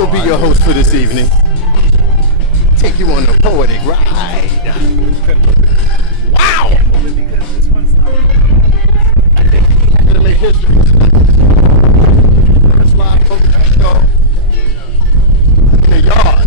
will be your host for this evening. Take you on a poetic ride. Wow! I think we have to make history. First live poetry show in the yard.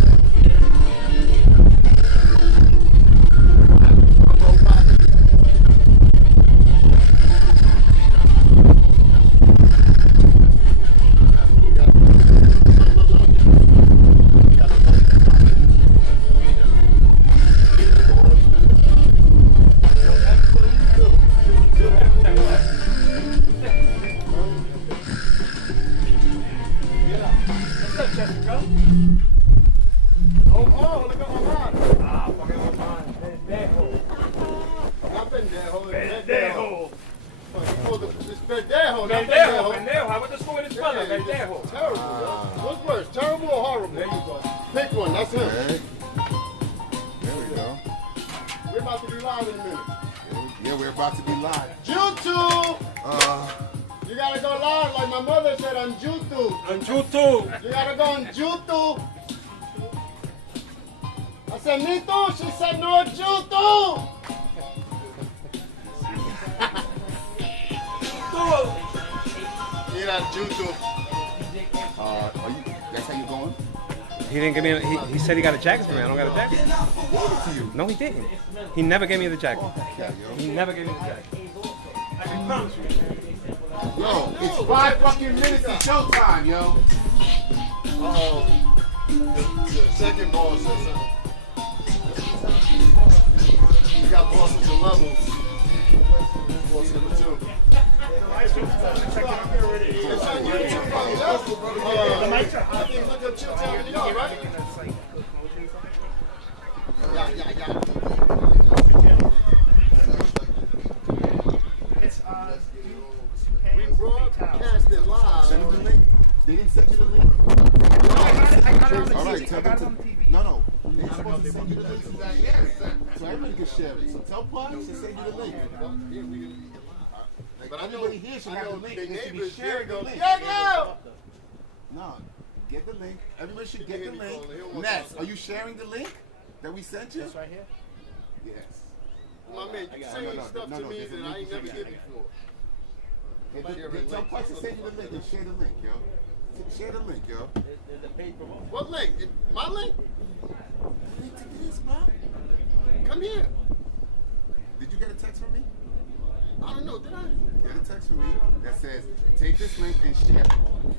He said he got a jacket for me. I don't got a jacket. No, he didn't. He never gave me the jacket. He never gave me the jacket. I can promise you. Yo, it's 5 fucking minutes to showtime, yo. The second boss says something. You got bosses and levels. Boss number 2. I think look up Chilltown in the yard, right? Yeah. We broadcasted live. Send them the link. They didn't send you the link. I got it on the All right, TV. tell them to. No. They're supposed to send you the link so everybody can share it. So tell Parks to send you the link. But I know here should have the link. They should be sharing the link. No, get the link. Everybody should get the link. Ness, are you sharing the link that we sent you? This right here? Yes. My man, you saying stuff to me that I ain't never given before. Tell Parks to send you the link and share the link, yo. Share the link, yo. What link? My link? The link to this, bro. Come here. Did you get a text from me? I don't know, did I? Get a text from me that says, take this link and share it.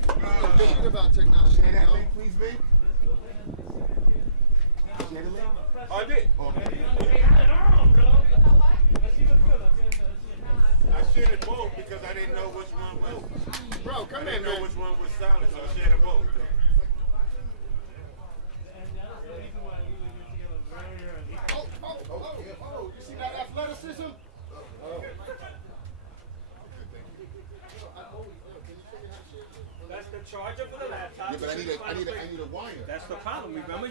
I'm thinking about technology. Share that link, please, babe. Share the link? Oh, I did. Okay. I shared it both because I didn't know which one was. Bro, come I here, didn't know man. which one was silent, so I shared it both. Oh, you see that athleticism? That's the charger for the laptop. Yeah, but I need a wire. That's the problem. Remember,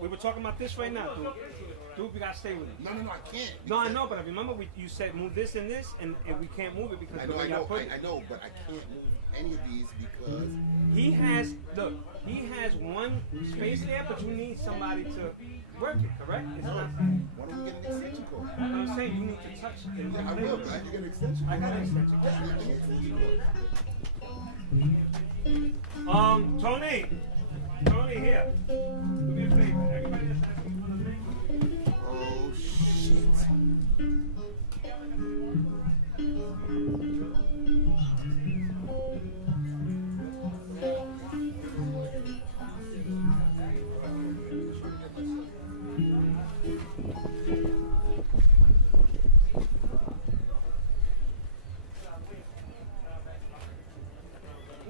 we were talking about this right now, dude. Dude, we gotta stay with it. No, I can't. No, I know, but I remember you said move this and this, and we can't move it because I the way I put it. I know, but I can't move any of these because He has one space there, but you need somebody to work it, correct? It's not. why don't we get an extension cord? I'm saying you need to touch it. Yeah, I will, but you get an extension cord. I got an extension cord. Get an extension cord. Tony, here. Do me a favor. Everybody that's asking for the name. Oh, shit.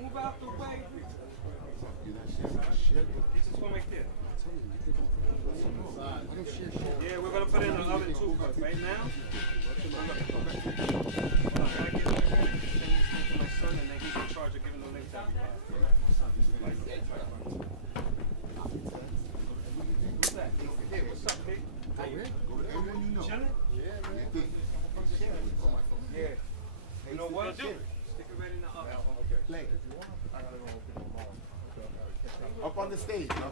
Move out the way. Shit. This is one right there. I don't share shit. Yeah, we're gonna put it in the oven too, but right now. Hold on, I gotta get it ready. Send this to my son, and then he's in charge of giving the link to everybody. What's that? Hey, what's up, big? How you? Everyone you know. Chilling? Yeah. You know what? Stick it right in the oven. Play. Up on the stage, bro.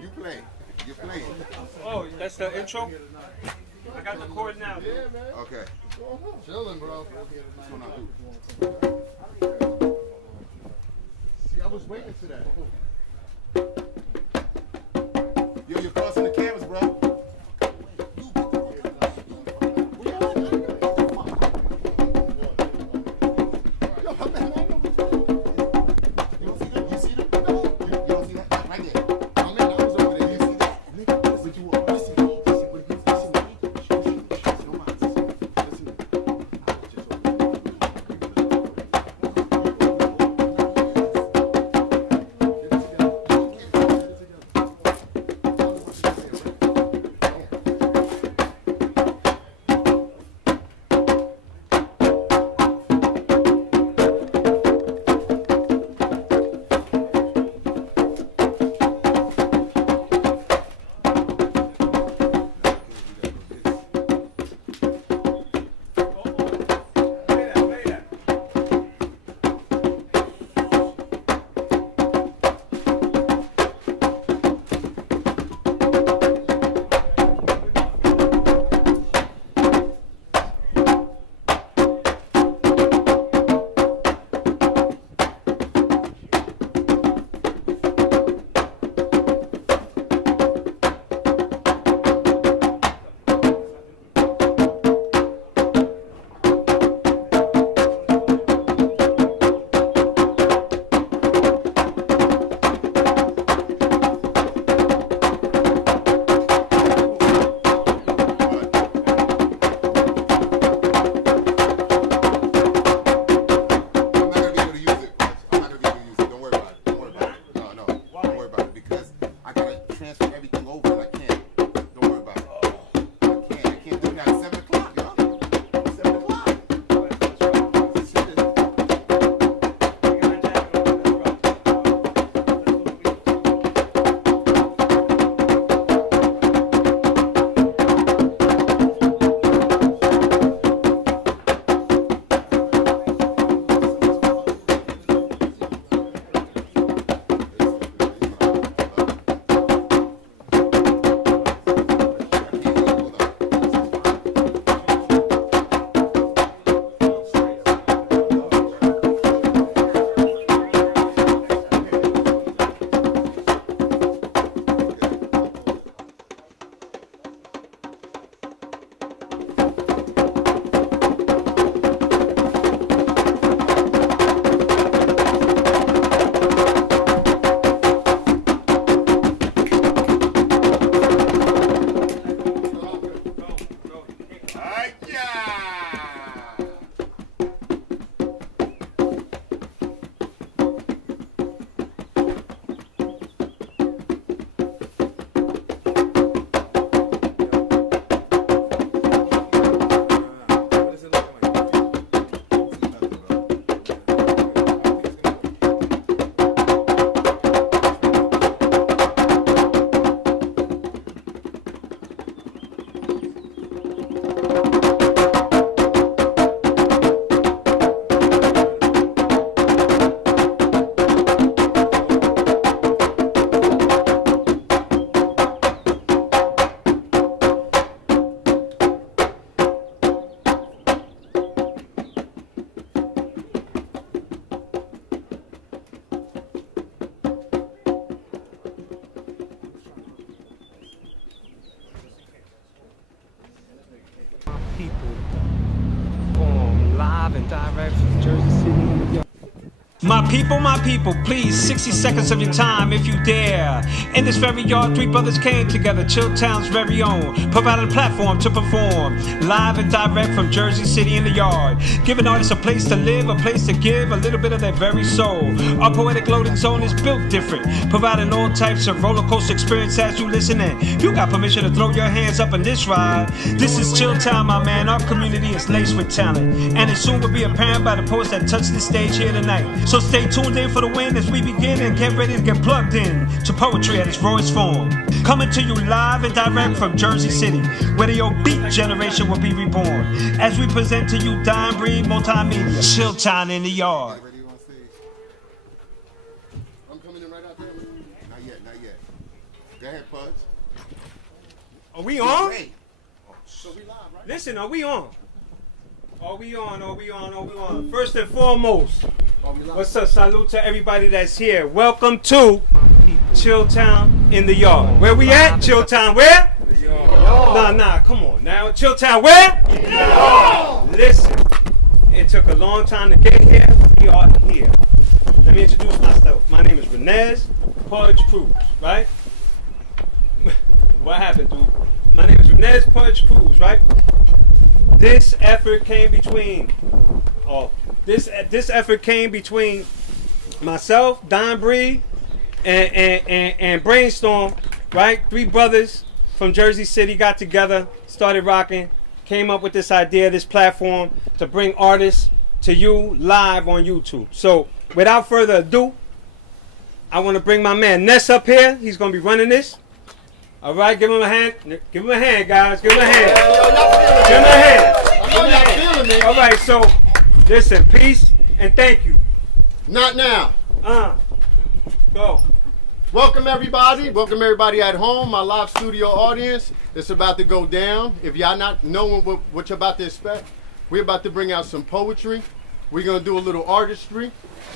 You play. You're playing. Oh, that's the intro? I got the chord now. Yeah, man. Okay. Chilling, bro. What's going on, dude? See, I was waiting for that. Yo, you're crossing the cameras, bro. people on live and direct from Jersey City, New York. My people, please, 60 seconds of your time if you dare. In this very yard, three brothers came together, Chilltown's very own, provided a platform to perform, live and direct from Jersey City in the yard, giving artists a place to live, a place to give a little bit of their very soul. Our poetic loading zone is built different, providing all types of roller coaster experience as you listen in. You got permission to throw your hands up in this ride. This is Chilltown, my man. Our community is laced with talent, and it soon will be apparent by the poets that touch the stage here tonight. So stay tuned in for the win as we begin and get ready to get plugged in to poetry at its rawest form. Coming to you live and direct from Jersey City, where the old beat generation will be reborn. As we present to you Dimebreed, Multimedia, Chilltown in the yard. I'm coming in right after him. Are we on? Wait. So we live, right? Listen, are we on? Are we on? Are we on? Are we on? First and foremost, what's up? Salute to everybody that's here. Welcome to Chilltown in the yard. Where we at? Chilltown where? Nah, come on now. Chilltown where? Listen, it took a long time to get here. We are here. Let me introduce myself. My name is Renez Pudge Cruz, right? What happened, dude? My name is Renez Pudge Cruz, right? This effort came between myself, Dimebreed, and Brainstorm, right? 3 brothers from Jersey City got together, started rocking, came up with this idea, this platform to bring artists to you live on YouTube. So without further ado, I want to bring my man Ness up here. He's going to be running this. All right, give him a hand. Give him a hand, guys. Give him a hand. Give him a hand. I know y'all feeling me. All right, so listen, peace and thank you. Not now. Go. Welcome everybody. Welcome everybody at home, my live studio audience. It's about to go down. If y'all not knowing what you're about to expect, we're about to bring out some poetry. We're going to do a little artistry.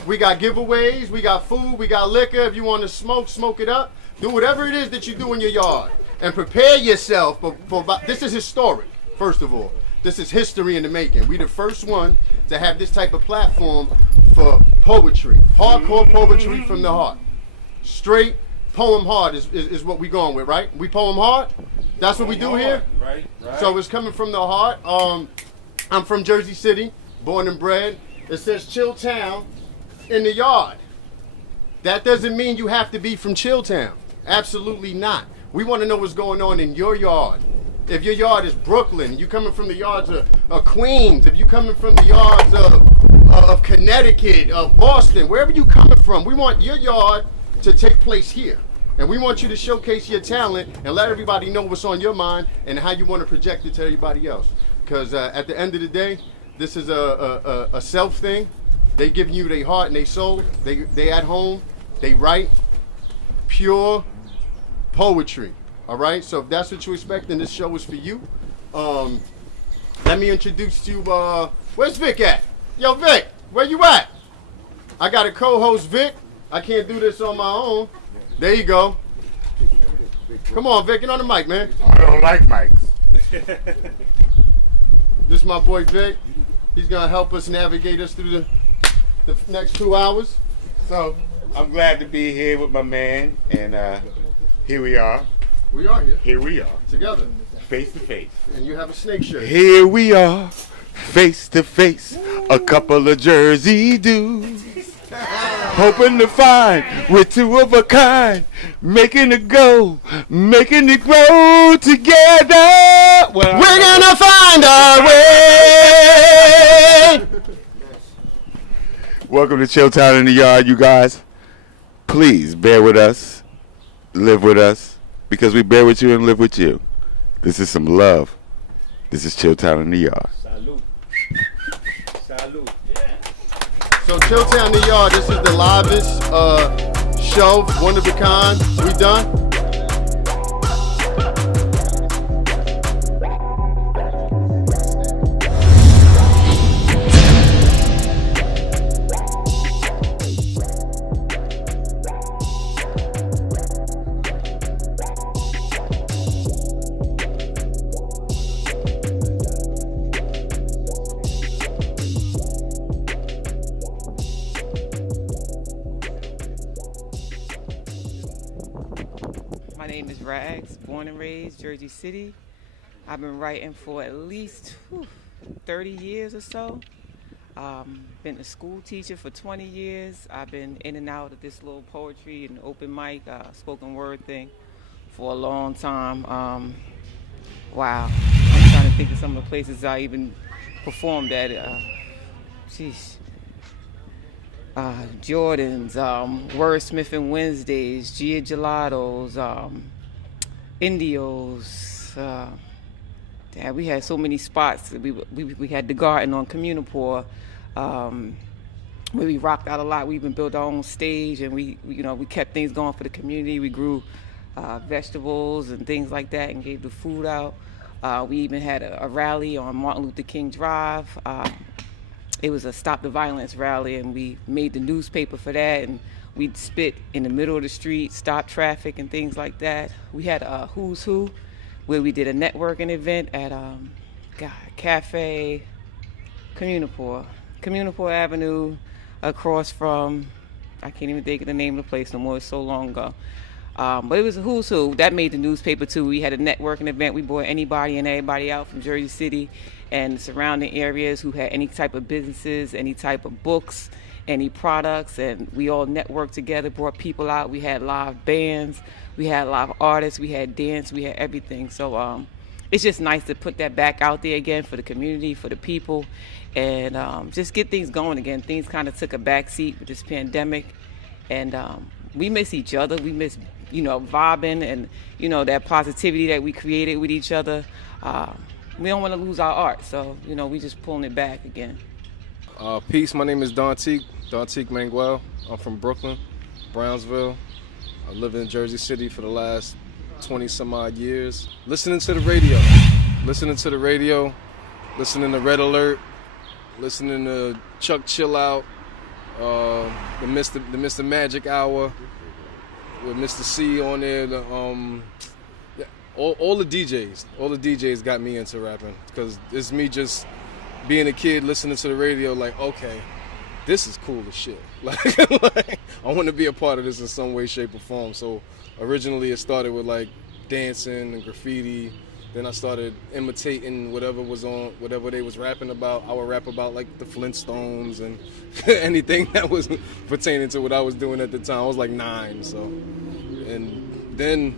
We got giveaways. We got food. We got liquor. If you want to smoke, smoke it up. Do whatever it is that you do in your yard. And prepare yourself for this is historic, first of all. This is history in the making. We the first one to have this type of platform for poetry. Hardcore poetry from the heart. Straight poem hard is what we going with, right? We poem hard? That's what we do here? Right. So it's coming from the heart. I'm from Jersey City, born and bred. It says Chilltown in the yard. That doesn't mean you have to be from Chilltown. Absolutely not. We want to know what's going on in your yard. If your yard is Brooklyn, you coming from the yards of Queens, if you coming from the yards of Connecticut, of Boston, wherever you coming from, we want your yard to take place here. And we want you to showcase your talent and let everybody know what's on your mind and how you want to project it to everybody else. Because at the end of the day, this is a self thing. They giving you their heart and their soul. They at home. They write pure poetry. All right. So if that's what you expect, then this show is for you. Let me introduce you. Where's Vic at? Yo, Vic, where you at? I got a co-host, Vic. I can't do this on my own. There you go. Come on, Vic, get on the mic, man. I don't like mics. This is my boy Vic. He's gonna help us navigate us through the next 2 hours. So I'm glad to be here with my man, and here we are. We are here Here we are, together, face to face. and you have a snake shirt. Here we are, face to face, a couple of Jersey dudes. Hoping to find we're 2 of a kind, making it go, making it grow together. Well, We're gonna find our way. welcome to Chilltown in the yard, you guys. Please bear with us, live with us, because we bear with you and live with you. This is some love. This is Chilltown in the yard. Salute. Salute. So Chilltown in the yard. This is the livest show, one of a kind. We done. My name is Rags, born and raised Jersey City. I've been writing for at least 30 years or so. Been a school teacher for 20 years. I've been in and out of this little poetry and open mic, spoken word thing for a long time. Wow, I'm trying to think of some of the places I even performed at. Jordan's, Wordsmithing Wednesdays, Gia Gelatos, Indios. We had so many spots. We had the garden on Communipore, where we rocked out a lot. We even built our own stage, and we kept things going for the community. We grew vegetables and things like that, and gave the food out. We even had a rally on Martin Luther King Drive. It was a Stop the Violence rally, and we made the newspaper for that, and we'd spit in the middle of the street, stop traffic and things like that. We had a Who's Who, where we did a networking event at Cafe Communipore Avenue, across from, I can't even think of the name of the place no more, it's so long ago. But it was a Who's Who. That made the newspaper too. We had a networking event. We brought anybody and everybody out from Jersey City and surrounding areas who had any type of businesses, any type of books, any products, and we all networked together, brought people out. We had live bands, we had live artists, we had dance, we had everything. So it's just nice to put that back out there again for the community, for the people, and just get things going again. Things kind of took a back seat with this pandemic, and we miss each other. We miss, vibing and, that positivity that we created with each other. We don't want to lose our art, so, we just pulling it back again. Peace, my name is Dontique Manguel. I'm from Brooklyn, Brownsville. I live in Jersey City for the last 20 some odd years. Listening to the radio, listening to Red Alert, listening to Chuck Chill Out, the Mr. Magic Hour with Mr. C on there. All the DJs got me into rapping, because it's me just being a kid listening to the radio, like, okay, this is cool as shit. Like I want to be a part of this in some way, shape, or form. So originally it started with like dancing and graffiti. Then I started imitating whatever they was rapping about. I would rap about like the Flintstones and anything that was pertaining to what I was doing at the time. I was like 9, so. And then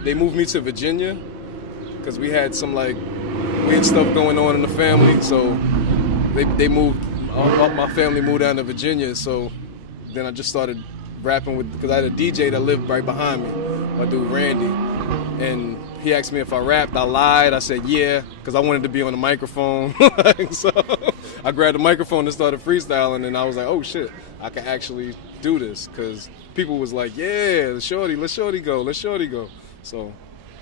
they moved me to Virginia because we had some like weird stuff going on in the family. So they moved, my family moved down to Virginia. So then I just started rapping because I had a DJ that lived right behind me, my dude Randy. And he asked me if I rapped. I lied. I said yeah, because I wanted to be on the microphone. So I grabbed the microphone and started freestyling, and I was like, oh shit, I can actually do this, because people was like, yeah, let's shorty go. So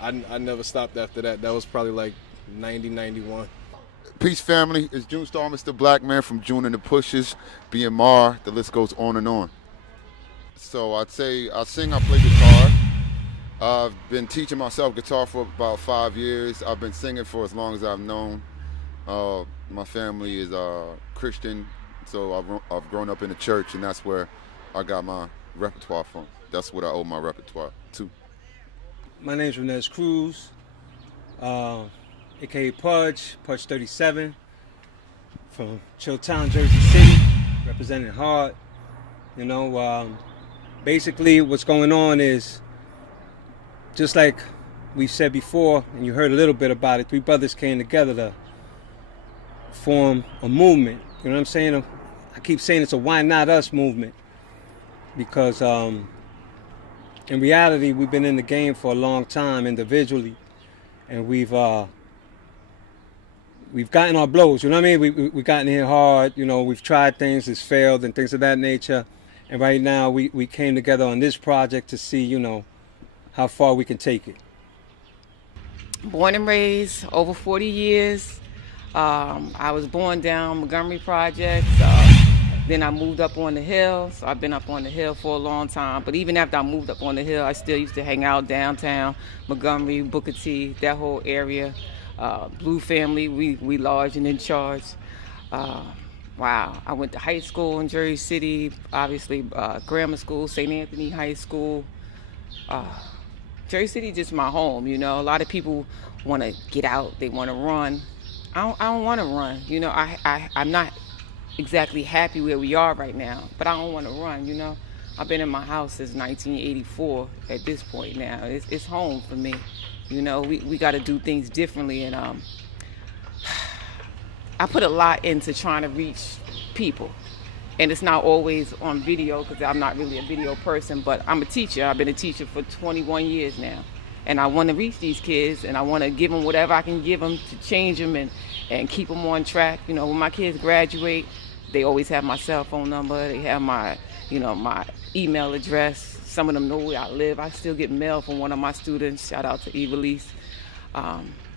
I never stopped after that. That was probably like 90, 91. Peace, family. It's June Star, Mr. Black Man from June and the Pushes, BMR. The list goes on and on. So I'd say I sing, I play guitar. I've been teaching myself guitar for about 5 years. I've been singing for as long as I've known. My family is Christian, so I've grown up in the church, and that's where I got my repertoire from. That's what I owe my repertoire to. My name's Renez Cruz, aka Pudge 37, from Chilltown, Jersey City, representing hard. Basically what's going on is, just like we've said before, and you heard a little bit about it, 3 brothers came together to form a movement. You know what I'm saying? I keep saying it's a why not us movement, because in reality we've been in the game for a long time individually, and we've gotten our blows. You know what I mean? We've gotten hit hard. We've tried things, it's failed, and things of that nature. And right now we came together on this project to see, how far we can take it. Born and raised, over 40 years. I was born down Montgomery Projects. Then I moved up on the hill. So I've been up on the hill for a long time. But even after I moved up on the hill, I still used to hang out downtown, Montgomery, Booker T, that whole area. Blue family, we large and in charge. Wow, I went to high school in Jersey City, obviously grammar school, St. Anthony High School. Jersey City just my home, A lot of people want to get out, they want to run. I don't want to run, I'm not exactly happy where we are right now, but I don't want to run, I've been in my house since 1984 at this point now. It's home for me, we got to do things differently, and I put a lot into trying to reach people. And it's not always on video, because I'm not really a video person, but I'm a teacher. I've been a teacher for 21 years now. And I want to reach these kids, and I want to give them whatever I can give them to change them and keep them on track. When my kids graduate, they always have my cell phone number. They have my, my email address. some of them know where I live. I still get mail from one of my students. Shout out to Evelise.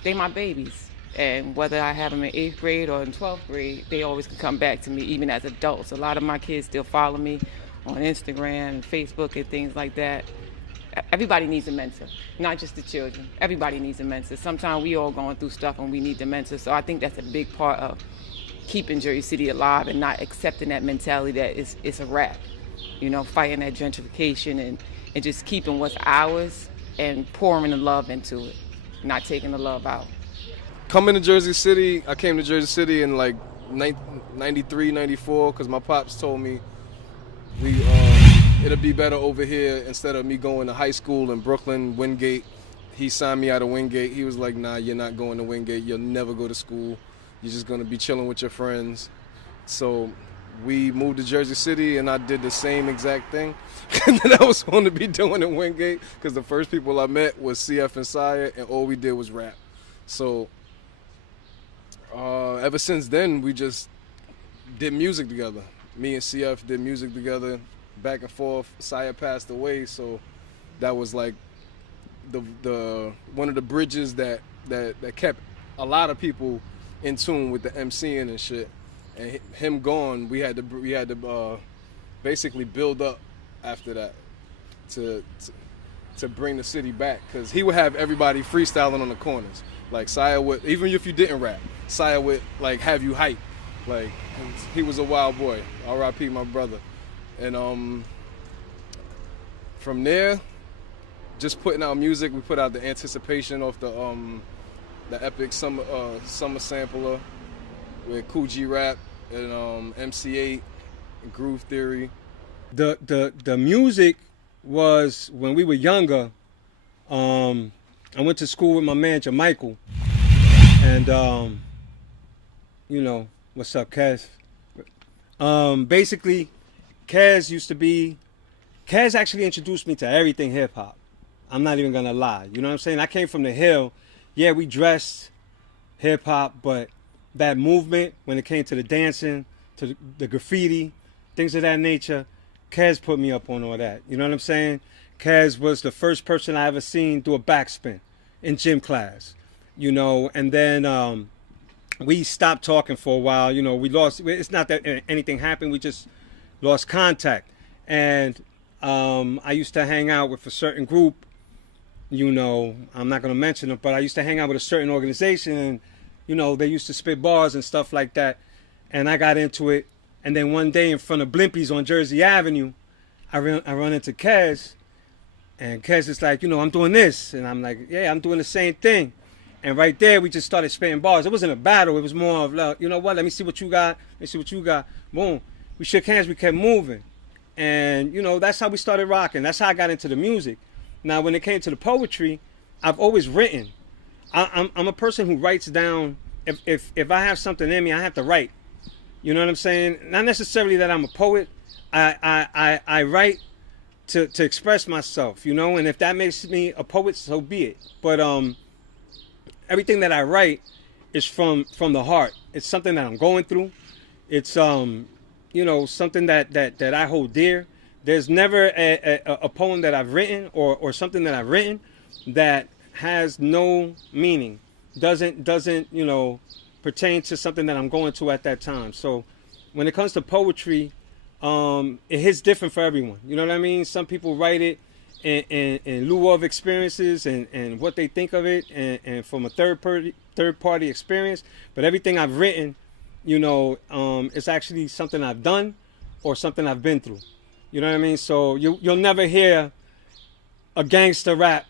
They my babies. And whether I have them in 8th grade or in 12th grade, they always can come back to me, even as adults. A lot of my kids still follow me on Instagram and Facebook and things like that. Everybody needs a mentor, not just the children. Everybody needs a mentor. Sometimes we all going through stuff and we need the mentor. So I think that's a big part of keeping Jersey City alive and not accepting that mentality that it's a wrap. You know, fighting that gentrification and just keeping what's ours and pouring the love into it, not taking the love out. Coming to Jersey City, I came to Jersey City in like 93, 94, because my pops told me it'll be better over here instead of me going to high school in Brooklyn, Wingate. He signed me out of Wingate. He was like, nah, you're not going to Wingate. You'll never go to school. You're just going to be chilling with your friends. So we moved to Jersey City, and I did the same exact thing that I was going to be doing in Wingate, because the first people I met was CF and Sire, and all we did was rap. So ever since then, we just did music together. Me and CF did music together, back and forth. Sire passed away, so that was like the one of the bridges that kept a lot of people in tune with the MCing and shit. And him gone, we had to basically build up after that to bring the city back, because he would have everybody freestyling on the corners. Like Sire would, even if you didn't rap, Sire would like have you hype. Like he was a wild boy. R.I.P. my brother. And from there, just putting out music. We put out the Anticipation off the Epic Summer Sampler with Cool G Rap and MC8 and Groove Theory. The music was when we were younger. I went to school with my man Michael, and you know, what's up, Kaz? Basically, Kaz actually introduced me to everything hip hop. I'm not even gonna lie. You know what I'm saying? I came from the Hill. Yeah, we dressed hip hop, but that movement, when it came to the dancing, to the graffiti, things of that nature, Kaz put me up on all that. You know what I'm saying? Kaz was the first person I ever seen do a backspin in gym class. You know, and then we stopped talking for a while. You know, we lost. It's not that anything happened. We just lost contact. And I used to hang out with a certain group. You know, I'm not going to mention it, but I used to hang out with a certain organization, and you know, they used to spit bars and stuff like that. And I got into it. And then one day in front of Blimpies on Jersey Avenue, I run into Kaz. And Kaz is like, you know, I'm doing this. And I'm like, yeah, I'm doing the same thing. And right there, we just started spitting bars. It wasn't a battle. It was more of, like, you know what, let me see what you got. Let me see what you got. Boom. We shook hands. We kept moving. And, you know, that's how we started rocking. That's how I got into the music. Now, when it came to the poetry, I've always written. I'm a person who writes down. If I have something in me, I have to write. You know what I'm saying? Not necessarily that I'm a poet. I write to express myself, you know, and if that makes me a poet, so be it. But everything that I write is from the heart. It's something that I'm going through. It's you know, something that I hold dear. There's never a poem that I've written or something that I've written that has no meaning, doesn't you know, pertain to something that I'm going to at that time. So when it comes to poetry, it hits different for everyone. You know what I mean? Some people write it in lieu of experiences and what they think of it, and from a third party experience. But everything I've written, you know, it's actually something I've done or something I've been through. You know what I mean? So you'll never hear a gangster rap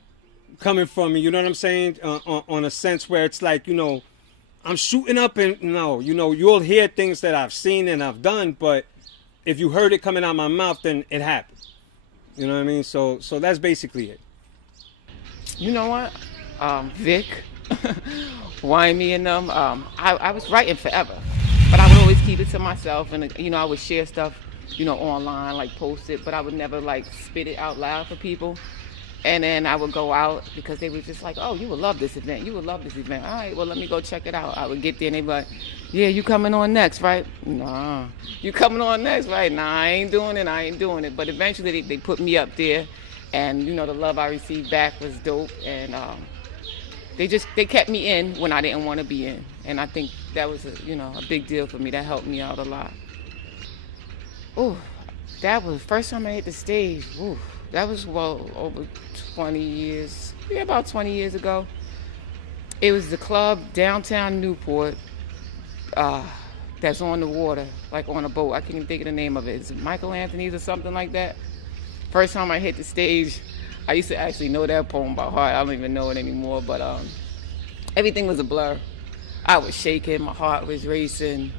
coming from me. You know what I'm saying? On a sense where it's like, you know, I'm shooting up and no, you know, you'll hear things that I've seen and I've done, but if you heard it coming out of my mouth, then it happened. You know what I mean? So that's basically it. You know what? Vic, Wymie and them, I was writing forever, but I would always keep it to myself, and you know, I would share stuff, you know, online, like post it, but I would never like spit it out loud for people. And then I would go out because they were just like, oh, you would love this event. You would love this event. All right, well, let me go check it out. I would get there and they'd be like, yeah, you coming on next, right? Nah. You coming on next, right? Nah, I ain't doing it. But eventually they put me up there. And, you know, the love I received back was dope. And they kept me in when I didn't want to be in. And I think that was, a big deal for me. That helped me out a lot. Ooh, that was the first time I hit the stage. Ooh, that was, well, over 20 years. Yeah, about 20 years ago. It was the club downtown Newport that's on the water, like on a boat. I can't even think of the name of it. Is it Michael Anthony's or something like that? First time I hit the stage, I used to actually know that poem by heart. I don't even know it anymore, but everything was a blur. I was shaking, my heart was racing.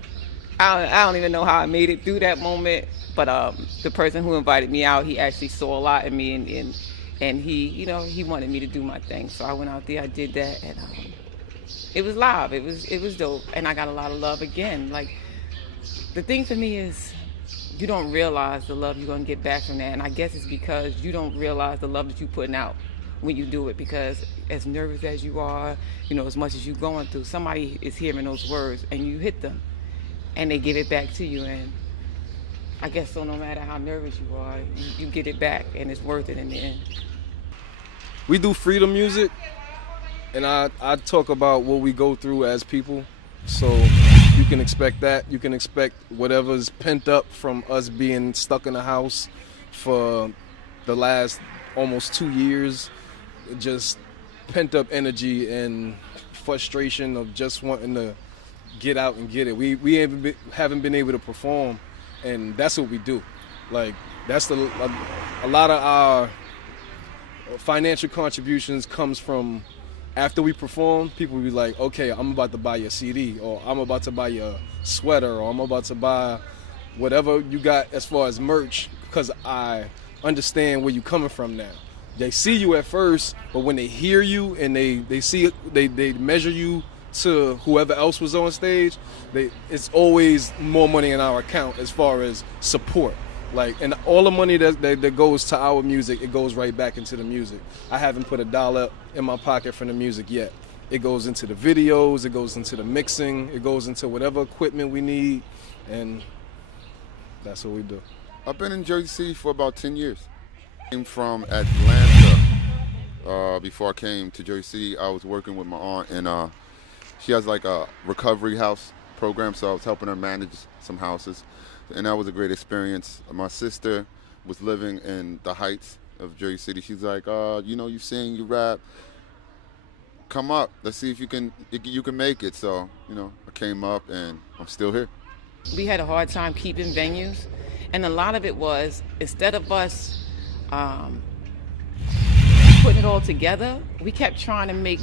I don't even know how I made it through that moment, but the person who invited me out, he actually saw a lot in me, and he, he wanted me to do my thing. So I went out there, I did that, and it was live. It was dope, and I got a lot of love again. Like, the thing for me is, you don't realize the love you're going to get back from that. And I guess it's because you don't realize the love that you're putting out when you do it. Because as nervous as you are, as much as you're going through, somebody is hearing those words and you hit them and they give it back to you. And I guess so no matter how nervous you are, you get it back and it's worth it in the end. We do freedom music, and I talk about what we go through as people. So you can expect that. You can expect whatever's pent up from us being stuck in a house for the last almost 2 years. Just pent up energy and frustration of just wanting to get out and get it. We haven't been able to perform, and that's what we do. Like, that's a lot of our financial contributions comes from after we perform. People will be like, okay, I'm about to buy your CD, or I'm about to buy your sweater, or I'm about to buy whatever you got as far as merch, because I understand where you're coming from now. They see you at first, but when they hear you and they see it, they measure you to whoever else was on stage, it's always more money in our account as far as support. Like, and all the money that goes to our music, it goes right back into the music. I haven't put $1 in my pocket from the music yet. It goes into the videos, it goes into the mixing, it goes into whatever equipment we need, and that's what we do. I've been in Jersey City for about 10 years. I came from Atlanta. Before I came to Jersey City, I was working with my aunt, and she has like a recovery house program, so I was helping her manage some houses. And that was a great experience. My sister was living in the Heights of Jersey City. She's like, you sing, you rap. Come up. Let's see if you can make it. So, I came up and I'm still here. We had a hard time keeping venues. And a lot of it was, instead of us putting it all together, we kept trying to make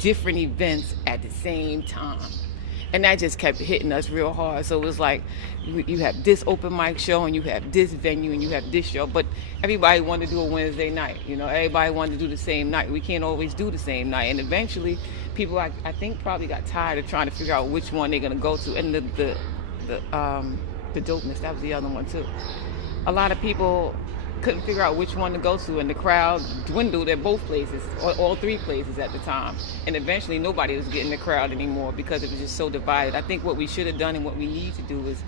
different events at the same time. And that just kept hitting us real hard. So it was like, you have this open mic show, and you have this venue, and you have this show. But everybody wanted to do a Wednesday night. Everybody wanted to do the same night. We can't always do the same night. And eventually, people, I think, probably got tired of trying to figure out which one they're going to go to. And the dopeness, that was the other one, too. A lot of people couldn't figure out which one to go to, and the crowd dwindled at both places, or all three places at the time. And eventually nobody was getting the crowd anymore because it was just so divided. I think what we should have done and what we need to do is,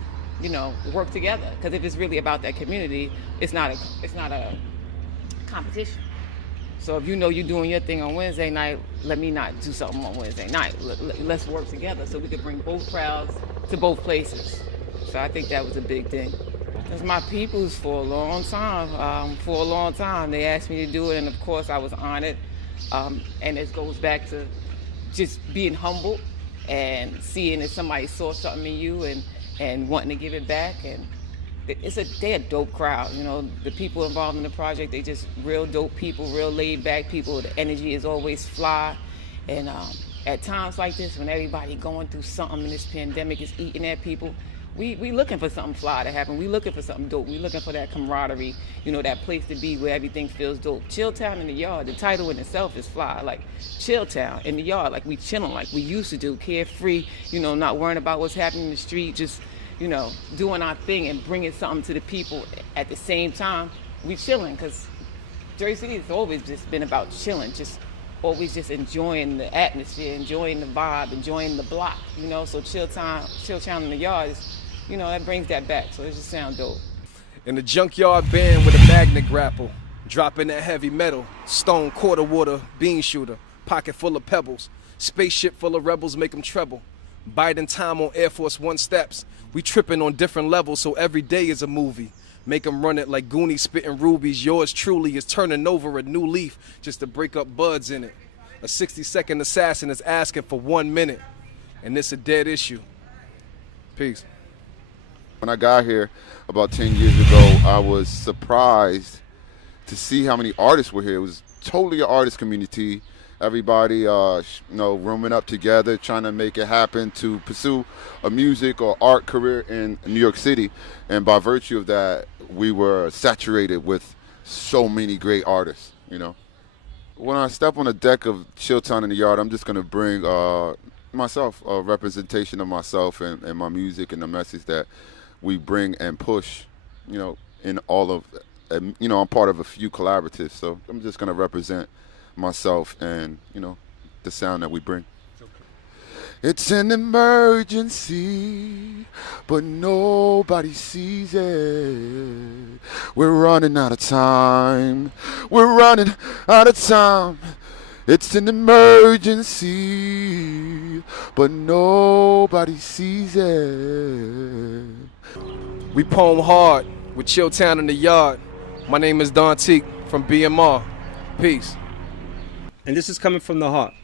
work together. Because if it's really about that community, it's not a competition. So if you're doing your thing on Wednesday night, let me not do something on Wednesday night. Let's work together so we can bring both crowds to both places. So I think that was a big thing. It's my people's for a long time. They asked me to do it, and of course I was honored. And it goes back to just being humble and seeing that somebody saw something in you and wanting to give it back. And they're a dope crowd. The people involved in the project, they just real dope people, real laid back people. The energy is always fly. And at times like this, when everybody going through something and this pandemic is eating at people, we looking for something fly to happen. We looking for something dope. We looking for that camaraderie, that place to be where everything feels dope. Chilltown in the yard, the title in itself is fly. Like, Chilltown in the yard, like we chilling like we used to do, carefree, not worrying about what's happening in the street, just, doing our thing and bringing something to the people at the same time. We chilling, because Jersey City has always just been about chilling, just always just enjoying the atmosphere, enjoying the vibe, enjoying the block, you know. So Chilltown in the Yard is, you know, that brings that back. So it just sound dope. In the junkyard band with a magnet grapple, dropping that heavy metal, stone quarter water, bean shooter, pocket full of pebbles, spaceship full of rebels make them treble. Biding time on Air Force One steps, we tripping on different levels, so every day is a movie. Make them run it like Goonies spitting rubies. Yours truly is turning over a new leaf just to break up buds in it. A 60-second assassin is asking for 1 minute, and it's a dead issue. Peace. When I got here about 10 years ago, I was surprised to see how many artists were here. It was totally an artist community. Everybody, rooming up together, trying to make it happen to pursue a music or art career in New York City. And by virtue of that, we were saturated with so many great artists, you know. When I step on the deck of Chilltown in the Yard, I'm just going to bring myself, a representation of myself and my music and the message that we bring and push, you know, in all of, you know, I'm part of a few collaboratives, so I'm just going to represent myself and, you know, the sound that we bring. It's an emergency, but nobody sees it. We're running out of time. We're running out of time. It's an emergency, but nobody sees it. We poem hard with Chilltown in the Yard. My name is Don Teak from BMR. Peace. And this is coming from the heart.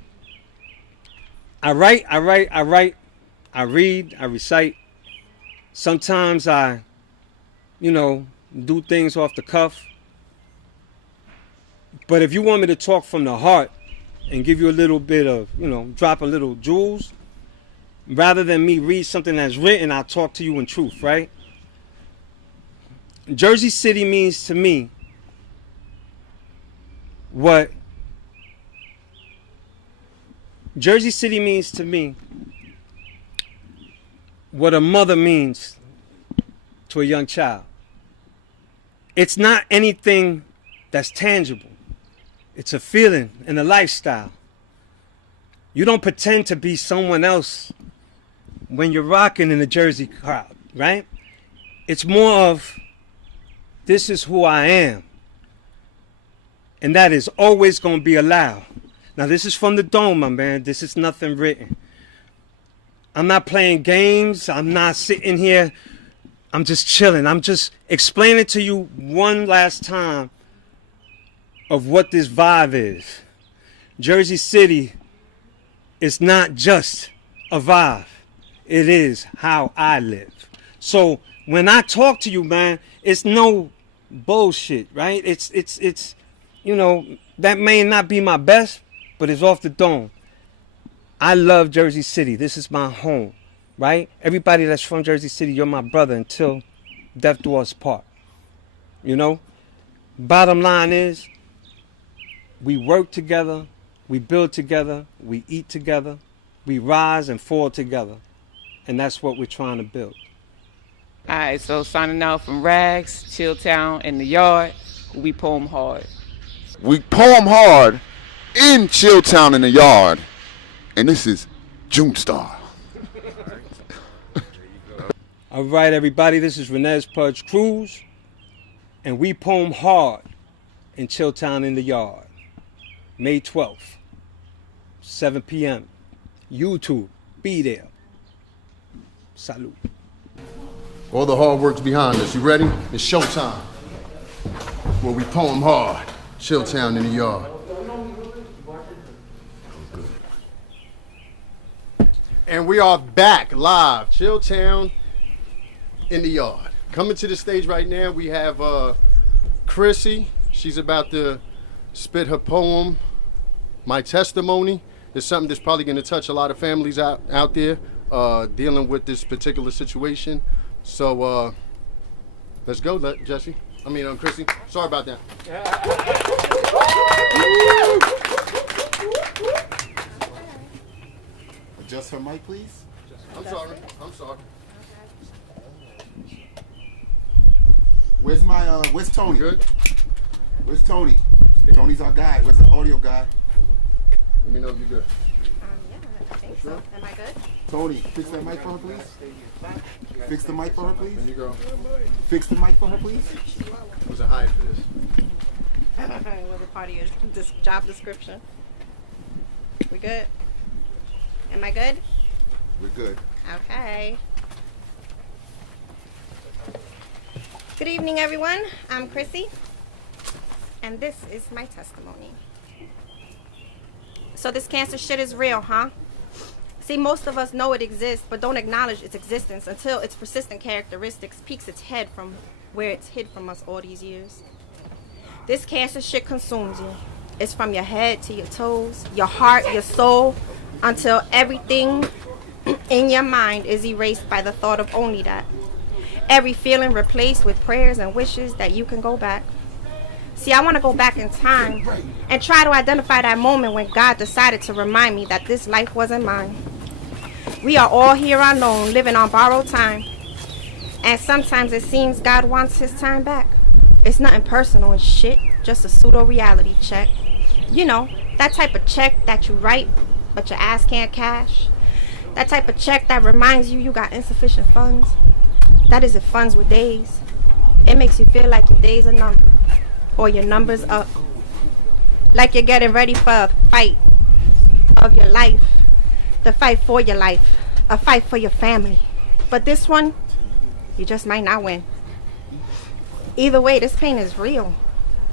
I write, I read, I recite. Sometimes I, you know, do things off the cuff. But if you want me to talk from the heart and give you a little bit of, you know, drop a little jewels, rather than me read something that's written, I'll talk to you in truth, right? Jersey City means to me what Jersey City means to me what a mother means to a young child. It's not anything that's tangible. It's a feeling and a lifestyle. You don't pretend to be someone else when you're rocking in the Jersey crowd, right? It's more of, this is who I am. And that is always going to be allowed. Now, this is from the dome, my man. This is nothing written. I'm not playing games. I'm not sitting here. I'm just chilling. I'm just explaining to you one last time of what this vibe is. Jersey City is not just a vibe. It is how I live. So when I talk to you, man, it's no bullshit, right? It's you know, that may not be my best, but it's off the dome. I love Jersey City. This is my home, right? Everybody that's from Jersey City, you're my brother until death do us part. You know? Bottom line is, we work together, we build together, we eat together, we rise and fall together. And that's what we're trying to build. All right, so signing out from Rags, Chilltown in the Yard, we poem hard. We poem hard in Chilltown in the Yard, and this is June Star. All right, everybody, this is Renez Pudge Cruz, and we poem hard in Chilltown in the Yard. May 12th, 7 p.m. YouTube, be there. Salute. All the hard work's behind us. You ready? It's showtime. Where we poem hard. Chilltown in the Yard. And we are back live. Chilltown in the Yard. Coming to the stage right now, we have Chrissy. She's about to spit her poem, My Testimony. It's something that's probably going to touch a lot of families out there dealing with this particular situation. So let's go, Jesse. Chrissy. Sorry about that. Adjust her mic, please. I'm sorry. Where's Tony? Good. Where's Tony? Tony's our guy. Where's the audio guy? Let me know if you're good. Yeah, I think so. Am I good? Tony, fix that mic for her, please. Fix the mic for her, please. There you go. Fix the mic for her, please. Who's a hide for this? Was it part of your job description? We good? Am I good? We're good. Okay. Good evening, everyone. I'm Chrissy, and this is my testimony. So this cancer shit is real, huh? See, most of us know it exists, but don't acknowledge its existence until its persistent characteristics peeks its head from where it's hid from us all these years. This cancer shit consumes you. It's from your head to your toes, your heart, your soul, until everything in your mind is erased by the thought of only that. Every feeling replaced with prayers and wishes that you can go back. See, I want to go back in time and try to identify that moment when God decided to remind me that this life wasn't mine. We are all here unknown, living on borrowed time. And sometimes it seems God wants his time back. It's nothing personal and shit, just a pseudo-reality check. You know, that type of check that you write, but your ass can't cash. That type of check that reminds you got insufficient funds. That isn't funds with days. It makes you feel like your days are numbered, or your number's up. Like you're getting ready for a fight of your life. The fight for your life. A fight for your family. But this one, you just might not win. Either way, this pain is real.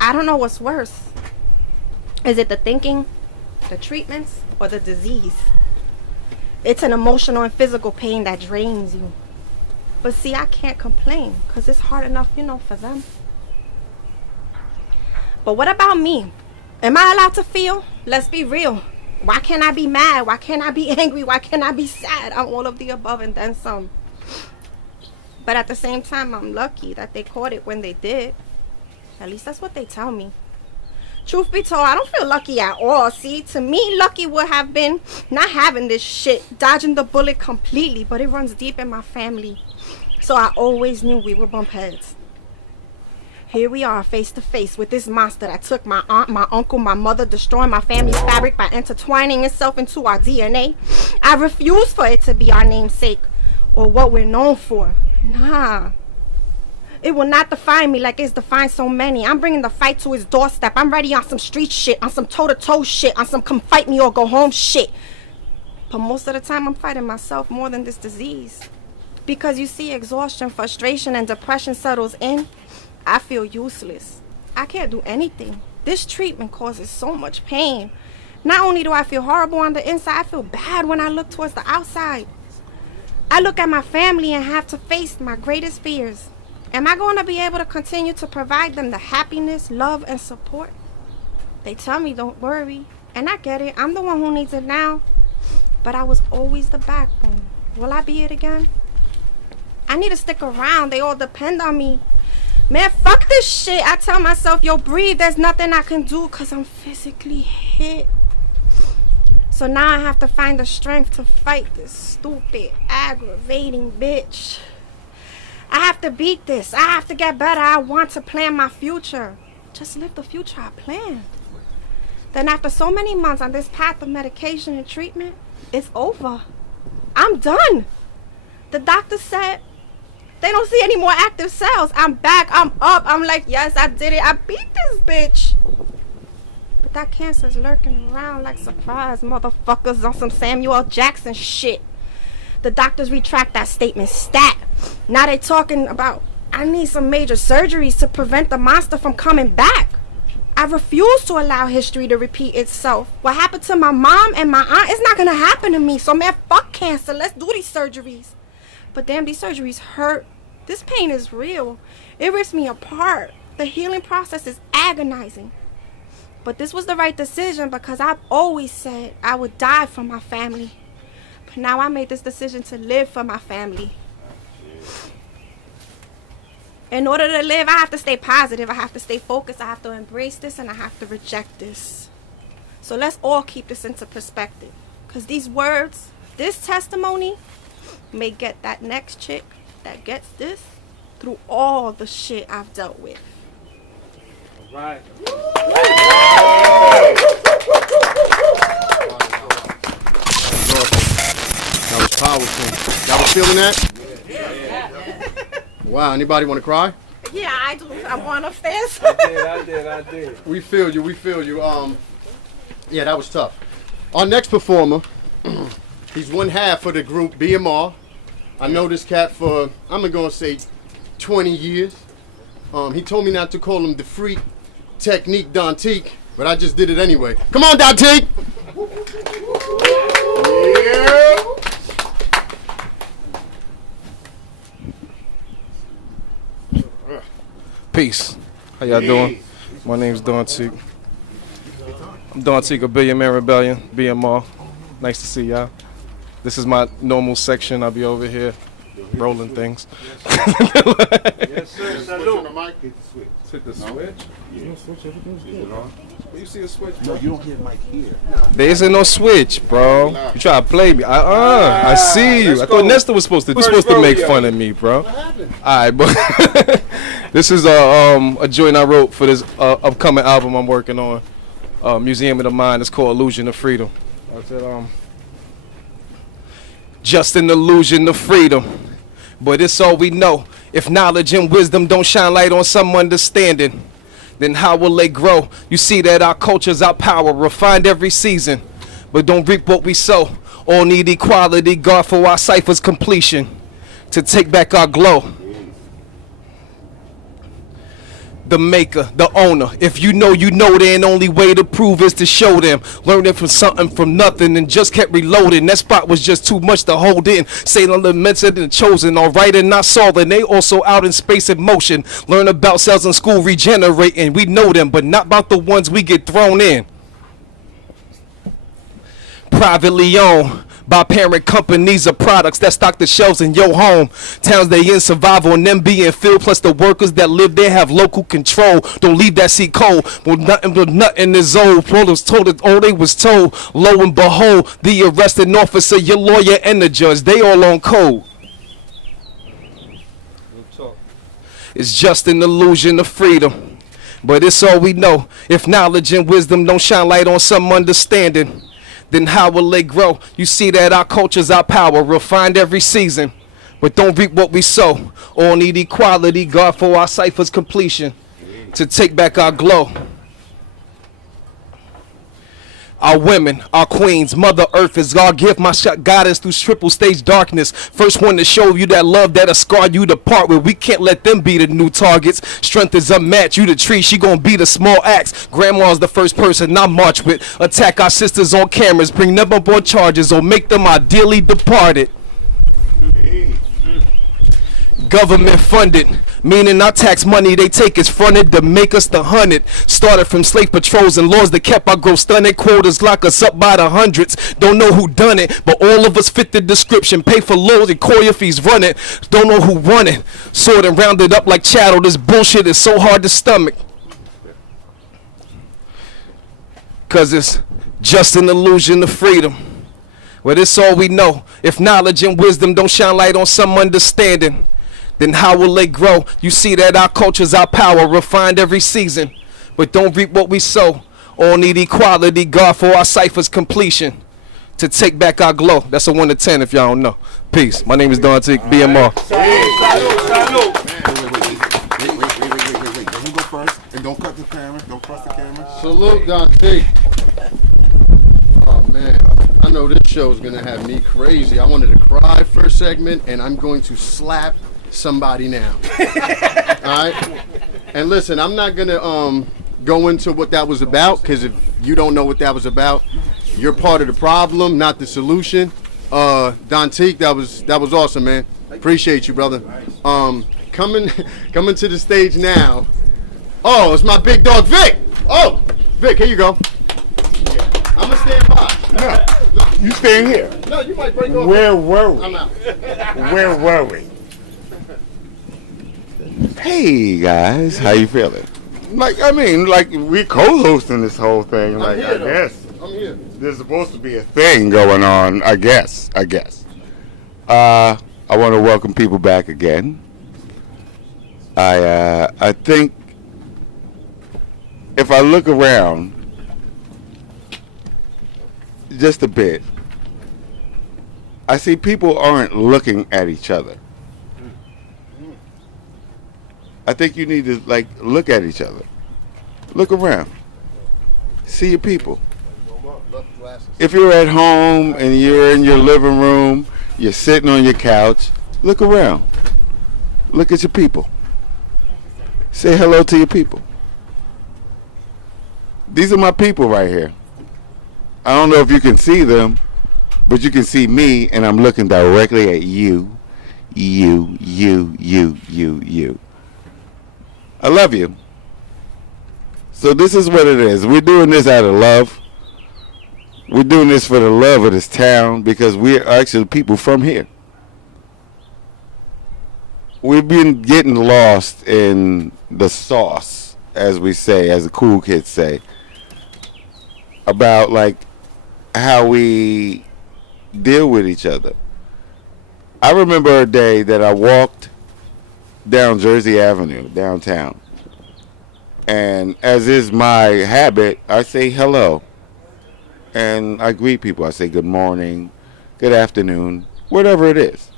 I don't know what's worse. Is it the thinking, the treatments, or the disease? It's an emotional and physical pain that drains you. But see, I can't complain, because it's hard enough, for them. But what about me? Am I allowed to feel? Let's be real. Why can't I be mad? Why can't I be angry? Why can't I be sad? I'm all of the above and then some. But at the same time, I'm lucky that they caught it when they did. At least that's what they tell me. Truth be told, I don't feel lucky at all. See, to me, lucky would have been not having this shit, dodging the bullet completely, but it runs deep in my family. So I always knew we would bump heads. Here we are, face to face with this monster that took my aunt, my uncle, my mother, destroying my family's fabric by intertwining itself into our DNA. I refuse for it to be our namesake or what we're known for. Nah. It will not define me like it's defined so many. I'm bringing the fight to his doorstep. I'm ready on some street shit, on some toe-to-toe shit, on some come fight me or go home shit. But most of the time, I'm fighting myself more than this disease. Because you see, exhaustion, frustration, and depression settles in. I feel useless. I can't do anything. This treatment causes so much pain. Not only do I feel horrible on the inside, I feel bad when I look towards the outside. I look at my family and have to face my greatest fears. Am I going to be able to continue to provide them the happiness, love, and support? They tell me don't worry, and I get it. I'm the one who needs it now. But I was always the backbone. Will I be it again? I need to stick around. They all depend on me. Man, fuck this shit. I tell myself, yo, breathe. There's nothing I can do because I'm physically hit. So now I have to find the strength to fight this stupid, aggravating bitch. I have to beat this. I have to get better. I want to plan my future. Just live the future I planned. Then after so many months on this path of medication and treatment, it's over. I'm done. The doctor said they don't see any more active cells. I'm back. I'm up. I'm like, yes, I did it. I beat this bitch. But that cancer's lurking around like surprise motherfuckers on some Samuel L. Jackson shit. The doctors retract that statement stat. Now they talking about I need some major surgeries to prevent the monster from coming back. I refuse to allow history to repeat itself. What happened to my mom and my aunt is not gonna happen to me. So man, fuck cancer. Let's do these surgeries. But damn, these surgeries hurt. This pain is real. It rips me apart. The healing process is agonizing. But this was the right decision because I've always said I would die for my family. But now I made this decision to live for my family. In order to live, I have to stay positive. I have to stay focused. I have to embrace this and I have to reject this. So let's all keep this into perspective. Because these words, this testimony may get that next chick that gets this through all the shit I've dealt with. Right. That was powerful. Y'all was feeling that? Wow, anybody want to cry? Yeah, I do. I'm one upstairs. I did. We feel you. Yeah, that was tough. Our next performer, he's one half of the group BMR. I know this cat for, I'm gonna say 20 years. He told me not to call him the Freak Technique Dantique, but I just did it anyway. Come on, Dantique! Yeah. Peace. How y'all doing? My name's Dantique. I'm Dantique of Billion Man Rebellion, BMR. Nice to see y'all. This is my normal section. I'll be over here rolling things. Yes, sir. Salute. Hit the switch? Yeah. Switch, everything's good. You see a switch? No, you don't hear mic here. There isn't no switch, bro. You try to play me. I see you. I thought Nestor was supposed to make fun of me, bro. Alright, but this is a joint I wrote for this upcoming album I'm working on. Museum of the Mind. It's called Illusion of Freedom. I said, just an illusion of freedom, but it's all we know. If knowledge and wisdom don't shine light on some understanding, then how will they grow? You see that our culture's our power, refined every season, but don't reap what we sow. All need equality, God for our cipher's completion, to take back our glow. The maker, the owner. If you know, the only way to prove is to show them. Learning from something from nothing and just kept reloading. That spot was just too much to hold in. Satan lamented and chosen, alright and not solving. They also out in space in motion. Learn about cells in school regenerating. We know them, but not about the ones we get thrown in. Privately owned by parent companies of products that stock the shelves in your home. Towns they in survival and them being filled, plus the workers that live there have local control. Don't leave that seat cold. Well, nothing is old. Pro was told it all they was told. Lo and behold, the arresting officer, your lawyer, and the judge, they all on code. It's just an illusion of freedom, but it's all we know. If knowledge and wisdom don't shine light on some understanding, then how will they grow? You see that our culture's our power, refined every season, but don't reap what we sow. All need equality, God for our cipher's completion, to take back our glow. Our women, our queens, Mother Earth is our gift. My shot guidance through triple stage darkness. First one to show you that love that'll scar you to part with. We can't let them be the new targets. Strength is unmatched. You the tree, she gon' be the small axe. Grandma's the first person I march with. Attack our sisters on cameras, bring them up on charges, or make them ideally departed. Government funded, meaning our tax money they take is fronted to make us the hunted. Started from slave patrols and laws that kept our growth stunted. Quotas lock us up by the hundreds. Don't know who done it, but all of us fit the description. Pay for loans and courier fees run it. Don't know who run it. Sort and rounded up like chattel. This bullshit is so hard to stomach. Cause it's just an illusion of freedom. Well, it's all we know. If knowledge and wisdom don't shine light on some understanding, then how will they grow? You see that our culture's our power, refined every season, but don't reap what we sow. All need equality, God for our cipher's completion, to take back our glow. That's a 1 to 10 if y'all don't know. Peace. My name is Dantique, BMR. Wait. Let me go first, and don't cut the camera. Don't press the camera. Salute, Dantique. Oh, man. I know this show is going to have me crazy. I wanted to cry first segment, and I'm going to slap somebody now. Alright? And listen, I'm not gonna go into what that was about, because if you don't know what that was about, you're part of the problem, not the solution. Dantique, that was awesome, man. Appreciate you, brother. Coming to the stage now. Oh, it's my big dog Vic. Oh, Vic, here you go. I'm gonna stand by. No, you staying here. No, you might break off. Where were we? I'm out. Where were we? Hey guys, how you feeling? Like we're co-hosting this whole thing. Like I guess I'm here. There's supposed to be a thing going on. I guess. I want to welcome people back again. I think if I look around just a bit, I see people aren't looking at each other. I think you need to like look at each other. Look around. See your people. If you're at home and you're in your living room, you're sitting on your couch, look around. Look at your people. Say hello to your people. These are my people right here. I don't know if you can see them, but you can see me, and I'm looking directly at you. You. I love you. So this is what it is. We're doing this out of love. We're doing this for the love of this town because we're actually people from here. We've been getting lost in the sauce, as we say, as the cool kids say, about like how we deal with each other. I remember a day that I walked down Jersey Avenue, downtown, and as is my habit, I say hello. And I greet people. I say good morning, good afternoon, whatever it is.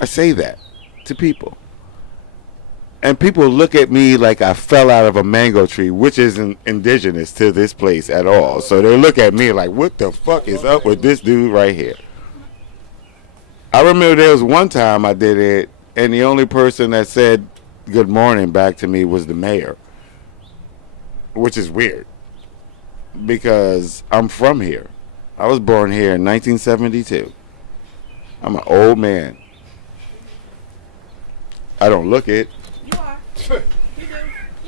I say that to people. And people look at me like I fell out of a mango tree, which isn't indigenous to this place at all. So they look at me like, what the fuck is up with this dude right here? I remember there was one time I did it, and the only person that said good morning back to me was the mayor, which is weird. Because I'm from here. I was born here in 1972. I'm an old man. I don't look it. You are.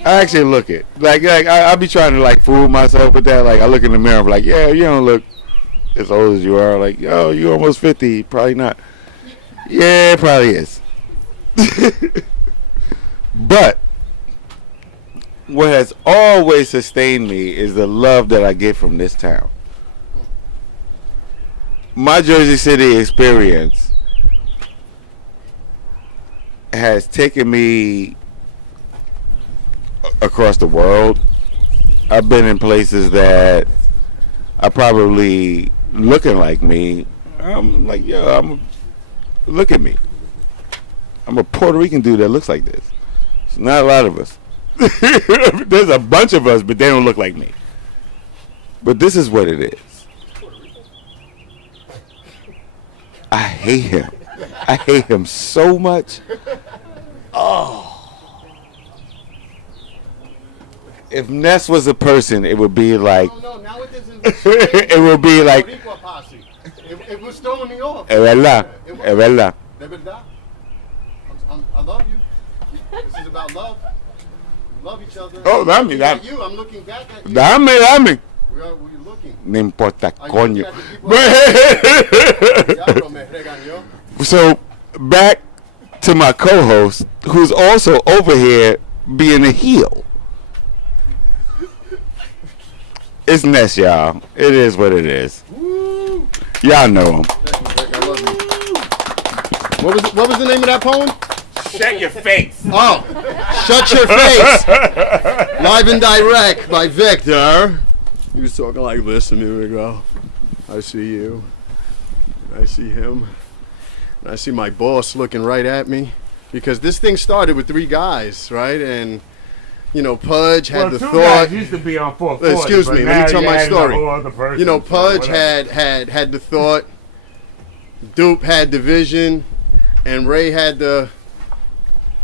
I actually look it. Like I be trying to like fool myself with that. Like I look in the mirror, I'm like, yeah, you don't look as old as you are. Like, oh, you almost 50. Probably not. Yeah, it probably is. But what has always sustained me is the love that I get from this town. My Jersey City experience has taken me across the world. I've been in places that are probably looking like me. I'm like, yo, look at me. I'm a Puerto Rican dude that looks like this. It's not a lot of us. There's a bunch of us, but they don't look like me. But this is what it is. I hate him. I hate him so much. Oh. If Ness was a person, it would be like. No, now it doesn't. It would be like. It was throwing me off. Es verdad. Es verdad. De verdad. I love you. This is about love. We love each other. Oh, dame. You, I'm looking back at you. Dame. Where are you looking? No importa, Are you coño. looking at the people? So, back to my co-host, who's also over here being a heel. It's Ness, y'all. It is what it is. Woo. Y'all know him. I love you. What was the name of that poem? Shut your face. Oh, Shut Your Face. Live and direct by Victor. He was talking like this a minute ago. I see you. I see him. And I see my boss looking right at me. Because this thing started with 3 guys, right? And, you know, Pudge had the two thought. guys used to be on 440. Excuse me, let me tell my story. You know, Pudge so had the thought. Dupe had the vision. And Ray had the...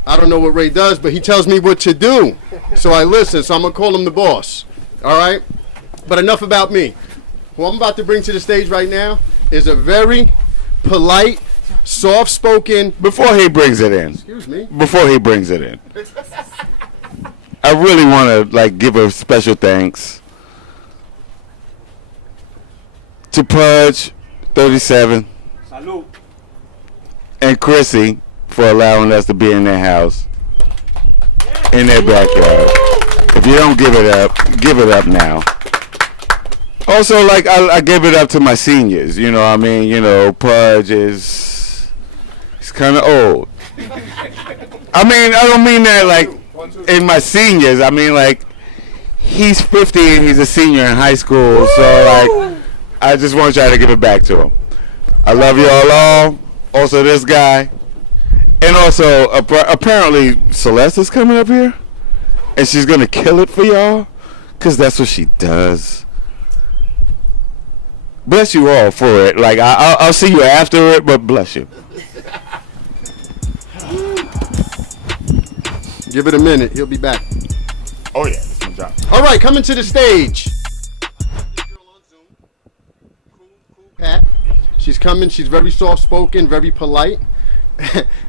I don't know what Ray does, but he tells me what to do. So I listen, so I'm going to call him the boss. All right? But enough about me. Who I'm about to bring to the stage right now is a very polite, soft-spoken... Before he brings it in. Excuse me. Before he brings it in. I really want to, like, give a special thanks to Pudge, 37. Salud. And Chrissy for allowing us to be in their house, in their backyard. If you don't give it up now. Also, like, I give it up to my seniors. You know what I mean? You know, Pudge he's kind of old. I mean, I don't mean that, like, in my seniors. I mean, like, He's 50 and he's a senior in high school, so like, I just want y'all to give it back to him. I love y'all all. Also, this guy, and also apparently Celeste is coming up here, and she's gonna kill it for y'all, cause that's what she does. Bless you all for it. Like I'll see you after it, but bless you. Give it a minute. He'll be back. Oh yeah, that's my job. All right, coming to the stage. Pat. She's coming. She's very soft-spoken, very polite.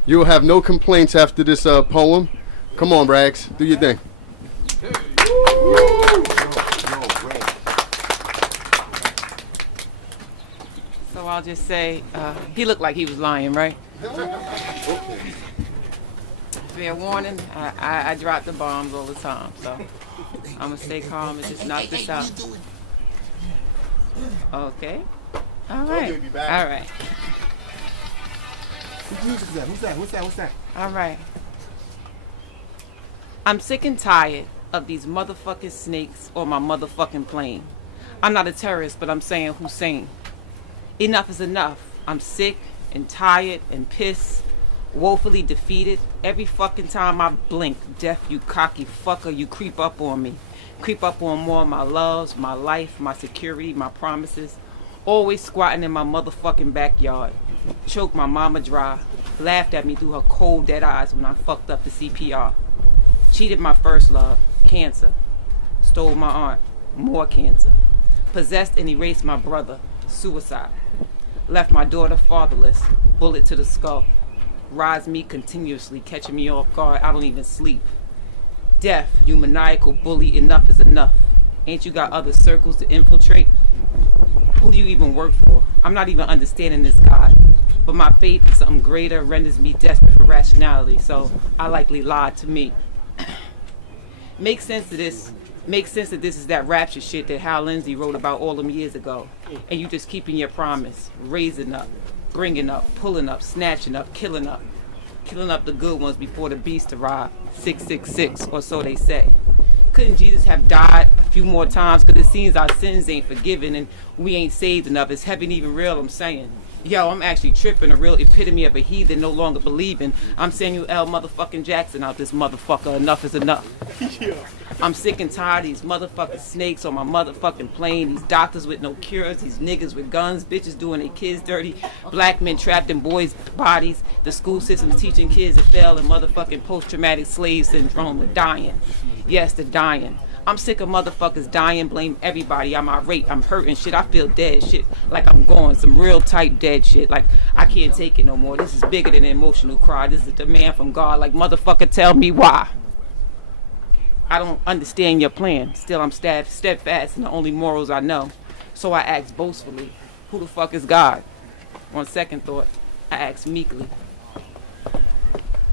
You'll have no complaints after this poem. Come on, Rags. Do your thing. So I'll just say, he looked like he was lying, right? Fair warning, I drop the bombs all the time, so I'm gonna stay calm and just knock this out. Okay. All right. All right. Who's that? All right. I'm sick and tired of these motherfucking snakes on my motherfucking plane. I'm not a terrorist, but I'm saying Hussein. Enough is enough. I'm sick and tired and pissed, woefully defeated. Every fucking time I blink, death, you cocky fucker, you creep up on me. Creep up on more of my loves, my life, my security, my promises. Always squatting in my motherfucking backyard. Choked my mama dry. Laughed at me through her cold dead eyes when I fucked up the CPR. Cheated my first love, cancer. Stole my aunt, more cancer. Possessed and erased my brother, suicide. Left my daughter fatherless, bullet to the skull. Rise me continuously, catching me off guard, I don't even sleep. Death, you maniacal bully, enough is enough. Ain't you got other circles to infiltrate? Who do you even work for? I'm not even understanding this God. But my faith in something greater renders me desperate for rationality, so I likely lied to me. Makes sense that this is that rapture shit that Hal Lindsey wrote about all them years ago. And you just keeping your promise, raising up, bringing up, pulling up, snatching up, killing up the good ones before the beast arrive. 666, or so they say. Couldn't Jesus have died a few more times? Because it seems our sins ain't forgiven and we ain't saved enough. Is heaven even real? I'm saying. Yo, I'm actually tripping, a real epitome of a heathen no longer believing. I'm Samuel L. motherfucking Jackson out this motherfucker. Enough is enough. Yeah. I'm sick and tired of these motherfucking snakes on my motherfucking plane. These doctors with no cures. These niggas with guns. Bitches doing their kids dirty. Black men trapped in boys' bodies. The school system's teaching kids to fail in motherfucking post-traumatic slave syndrome. They're dying. Yes, they're dying. I'm sick of motherfuckers dying, blame everybody. I'm irate, I'm hurting, shit, I feel dead, shit, like I'm going, some real type dead shit, like I can't take it no more. This is bigger than an emotional cry. This is a demand from God, like motherfucker, tell me why. I don't understand your plan. Still, I'm steadfast in the only morals I know. So I ask boastfully, who the fuck is God? On second thought, I ask meekly,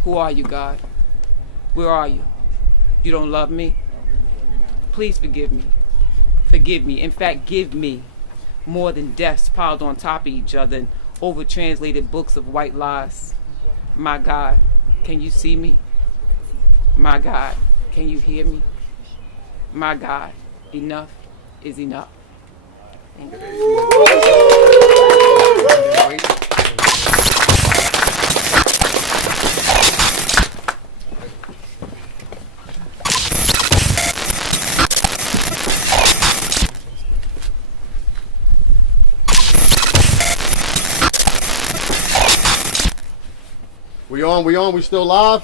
who are you, God? Where are you? You don't love me? Please forgive me. Forgive me. In fact, give me more than deaths piled on top of each other and over-translated books of white lies. My God, can you see me? My God, can you hear me? My God, enough is enough. Thank you. We on, we still live?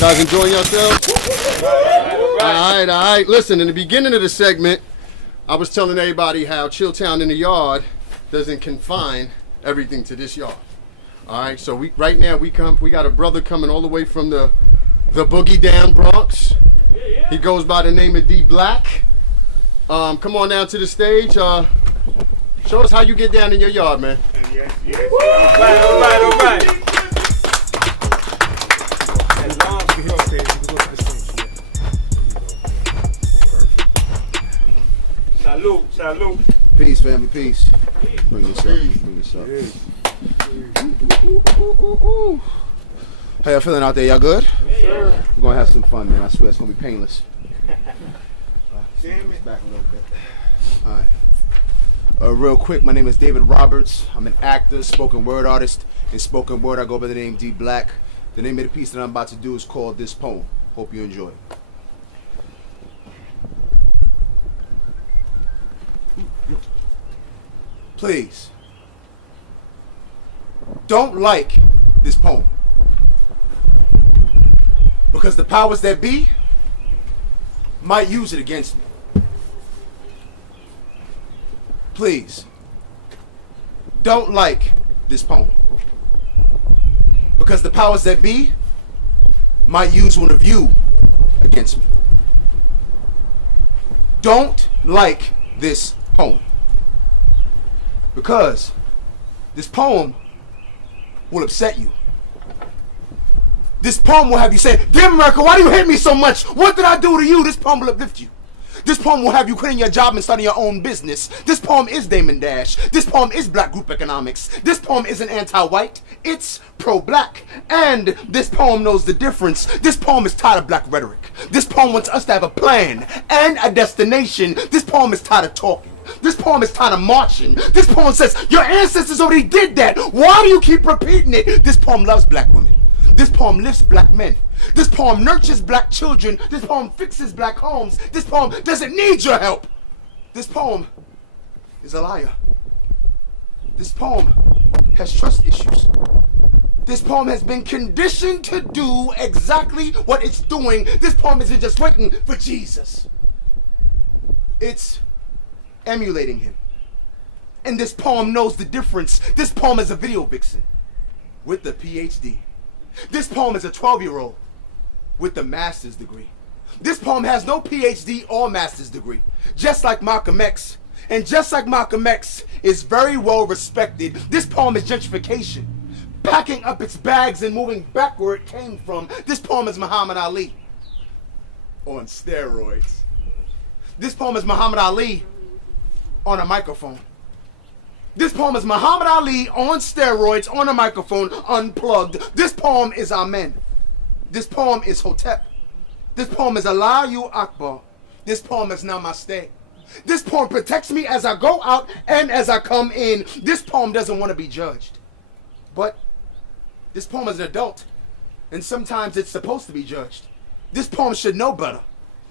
Guys enjoying yourselves? All right. Listen, in the beginning of the segment, I was telling everybody how Chilltown in the Yard doesn't confine everything to this yard. All right, so right now we got a brother coming all the way from the boogie down Bronx. He goes by the name of D Black. Come on down to the stage. Show us how you get down in your yard, man. Yes. All right. Salute. Peace, family, peace. Bring this up. How y'all feeling out there? Y'all good? Yeah. We're gonna have some fun, man. I swear it's gonna be painless. Damn it. Back a little bit. All right. Real quick, my name is David Roberts. I'm an actor, spoken word artist. In spoken word, I go by the name D Black. The name of the piece that I'm about to do is called This Poem. Hope you enjoy. Please, don't like this poem. Because the powers that be might use it against me. Please, don't like this poem. Because the powers that be might use one of you against me. Don't like this poem. Because this poem will upset you. This poem will have you say, "Damn America, why do you hate me so much? What did I do to you?" This poem will uplift you. This poem will have you quitting your job and starting your own business. This poem is Damon Dash. This poem is black group economics. This poem isn't anti-white, it's pro-black. And this poem knows the difference. This poem is tired of black rhetoric. This poem wants us to have a plan and a destination. This poem is tired of talking. This poem is tired of marching. This poem says, your ancestors already did that. Why do you keep repeating it? This poem loves black women. This poem lifts black men. This poem nurtures black children. This poem fixes black homes. This poem doesn't need your help. This poem is a liar. This poem has trust issues. This poem has been conditioned to do exactly what it's doing. This poem isn't just waiting for Jesus. It's emulating him. And this poem knows the difference. This poem is a video vixen with a PhD. This poem is a 12-year-old with a master's degree. This poem has no PhD or master's degree. Just like Malcolm X. And just like Malcolm X is very well respected, this poem is gentrification. Packing up its bags and moving back where it came from. This poem is Muhammad Ali on steroids. This poem is Muhammad Ali on a microphone. This poem is Muhammad Ali on steroids, on a microphone, unplugged. This poem is Amen. This poem is Hotep. This poem is Allahu Akbar. This poem is Namaste. This poem protects me as I go out and as I come in. This poem doesn't want to be judged. But this poem is an adult, and sometimes it's supposed to be judged. This poem should know better.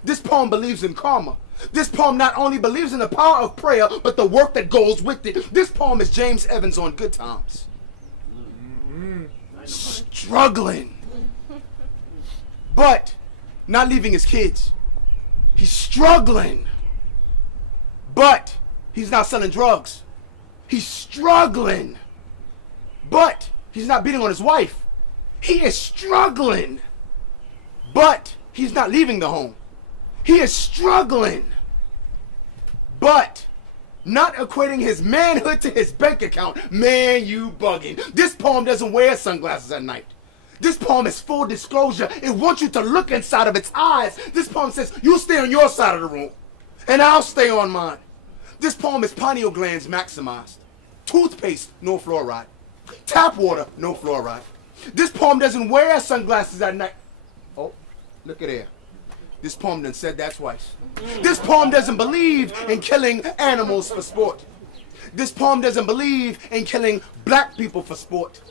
This poem believes in karma. This poem not only believes in the power of prayer, but the work that goes with it. This poem is James Evans on Good Times. Struggling. But not leaving his kids. He's struggling. But he's not selling drugs. He's struggling. But he's not beating on his wife. He is struggling. But he's not leaving the home. He is struggling, but not equating his manhood to his bank account. Man, you bugging. This poem doesn't wear sunglasses at night. This poem is full disclosure. It wants you to look inside of its eyes. This poem says, you stay on your side of the room, and I'll stay on mine. This poem is pineal glands maximized. Toothpaste, no fluoride. Tap water, no fluoride. This poem doesn't wear sunglasses at night. Oh, look at here. This poem done said that twice. This poem doesn't believe in killing animals for sport. This poem doesn't believe in killing black people for sport.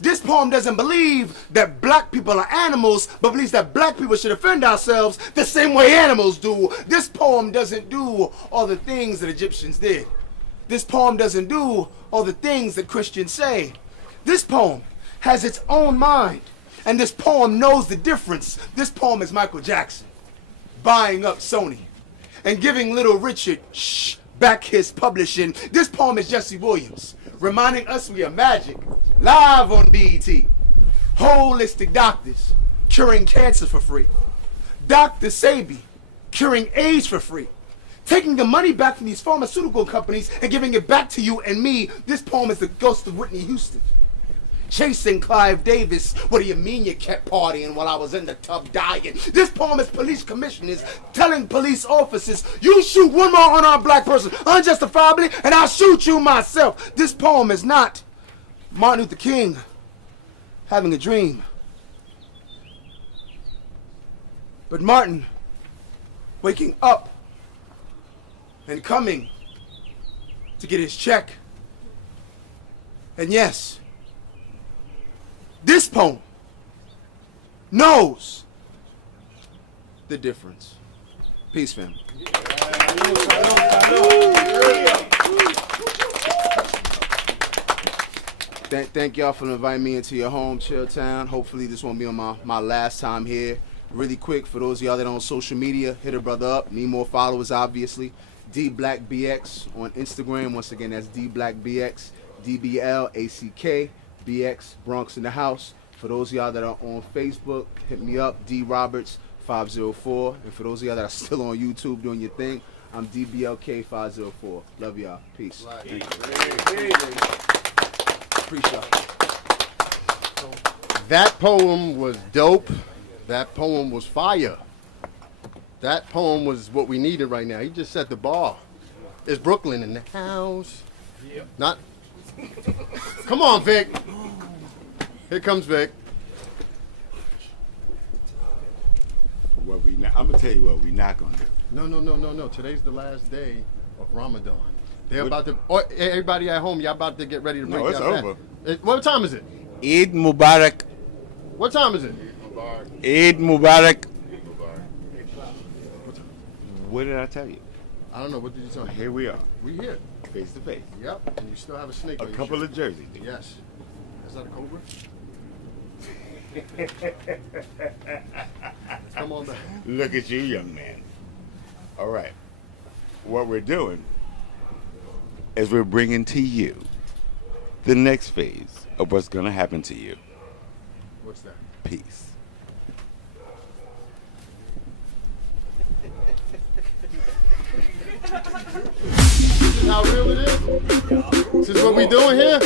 This poem doesn't believe that black people are animals, but believes that black people should defend ourselves the same way animals do. This poem doesn't do all the things that Egyptians did. This poem doesn't do all the things that Christians say. This poem has its own mind, and this poem knows the difference. This poem is Michael Jackson buying up Sony and giving Little Richard back his publishing. This poem is Jesse Williams reminding us we are magic, live on BET. Holistic doctors curing cancer for free. Dr. Sabi curing AIDS for free. Taking the money back from these pharmaceutical companies and giving it back to you and me. This poem is the ghost of Whitney Houston. Chasing Clive Davis. What do you mean you kept partying while I was in the tub dying? This poem is police commissioners telling police officers, you shoot one more unarmed black person unjustifiably and I'll shoot you myself. This poem is not Martin Luther King having a dream, but Martin waking up and coming to get his check. And yes, this poem knows the difference. Peace, fam. Thank y'all for inviting me into your home, Chilltown. Hopefully this won't be on my last time here. Really quick, for those of y'all that are on social media, hit a brother up. Need more followers, obviously. DBlackBX on Instagram. Once again, that's DBlackBX. DBLACK BX, Bronx in the house. For those of y'all that are on Facebook, hit me up, DRoberts504. And for those of y'all that are still on YouTube doing your thing, I'm DBLK504. Love y'all. Peace. Appreciate y'all. That poem was dope. That poem was fire. That poem was what we needed right now. He just set the bar. It's Brooklyn in the house. Yep. Not. Come on, Vic. Here comes Vic. I'm gonna tell you what we're not gonna do. No. Today's the last day of Ramadan. They're about to. Oh, everybody at home, y'all about to get ready to break. No, it's over. What time is it? Eid Mubarak. What time is it? Eid Mubarak. What did I tell you? I don't know. What did you tell me? Here we are. We here. Face to face. Yep. And you still have a snake. A couple of jerseys. Yes. Is that a cobra? Come on back. Look at you, young man. All right. What we're doing is we're bringing to you the next phase of what's going to happen to you. What's that? Peace. This is how real it is? This is what we doing here?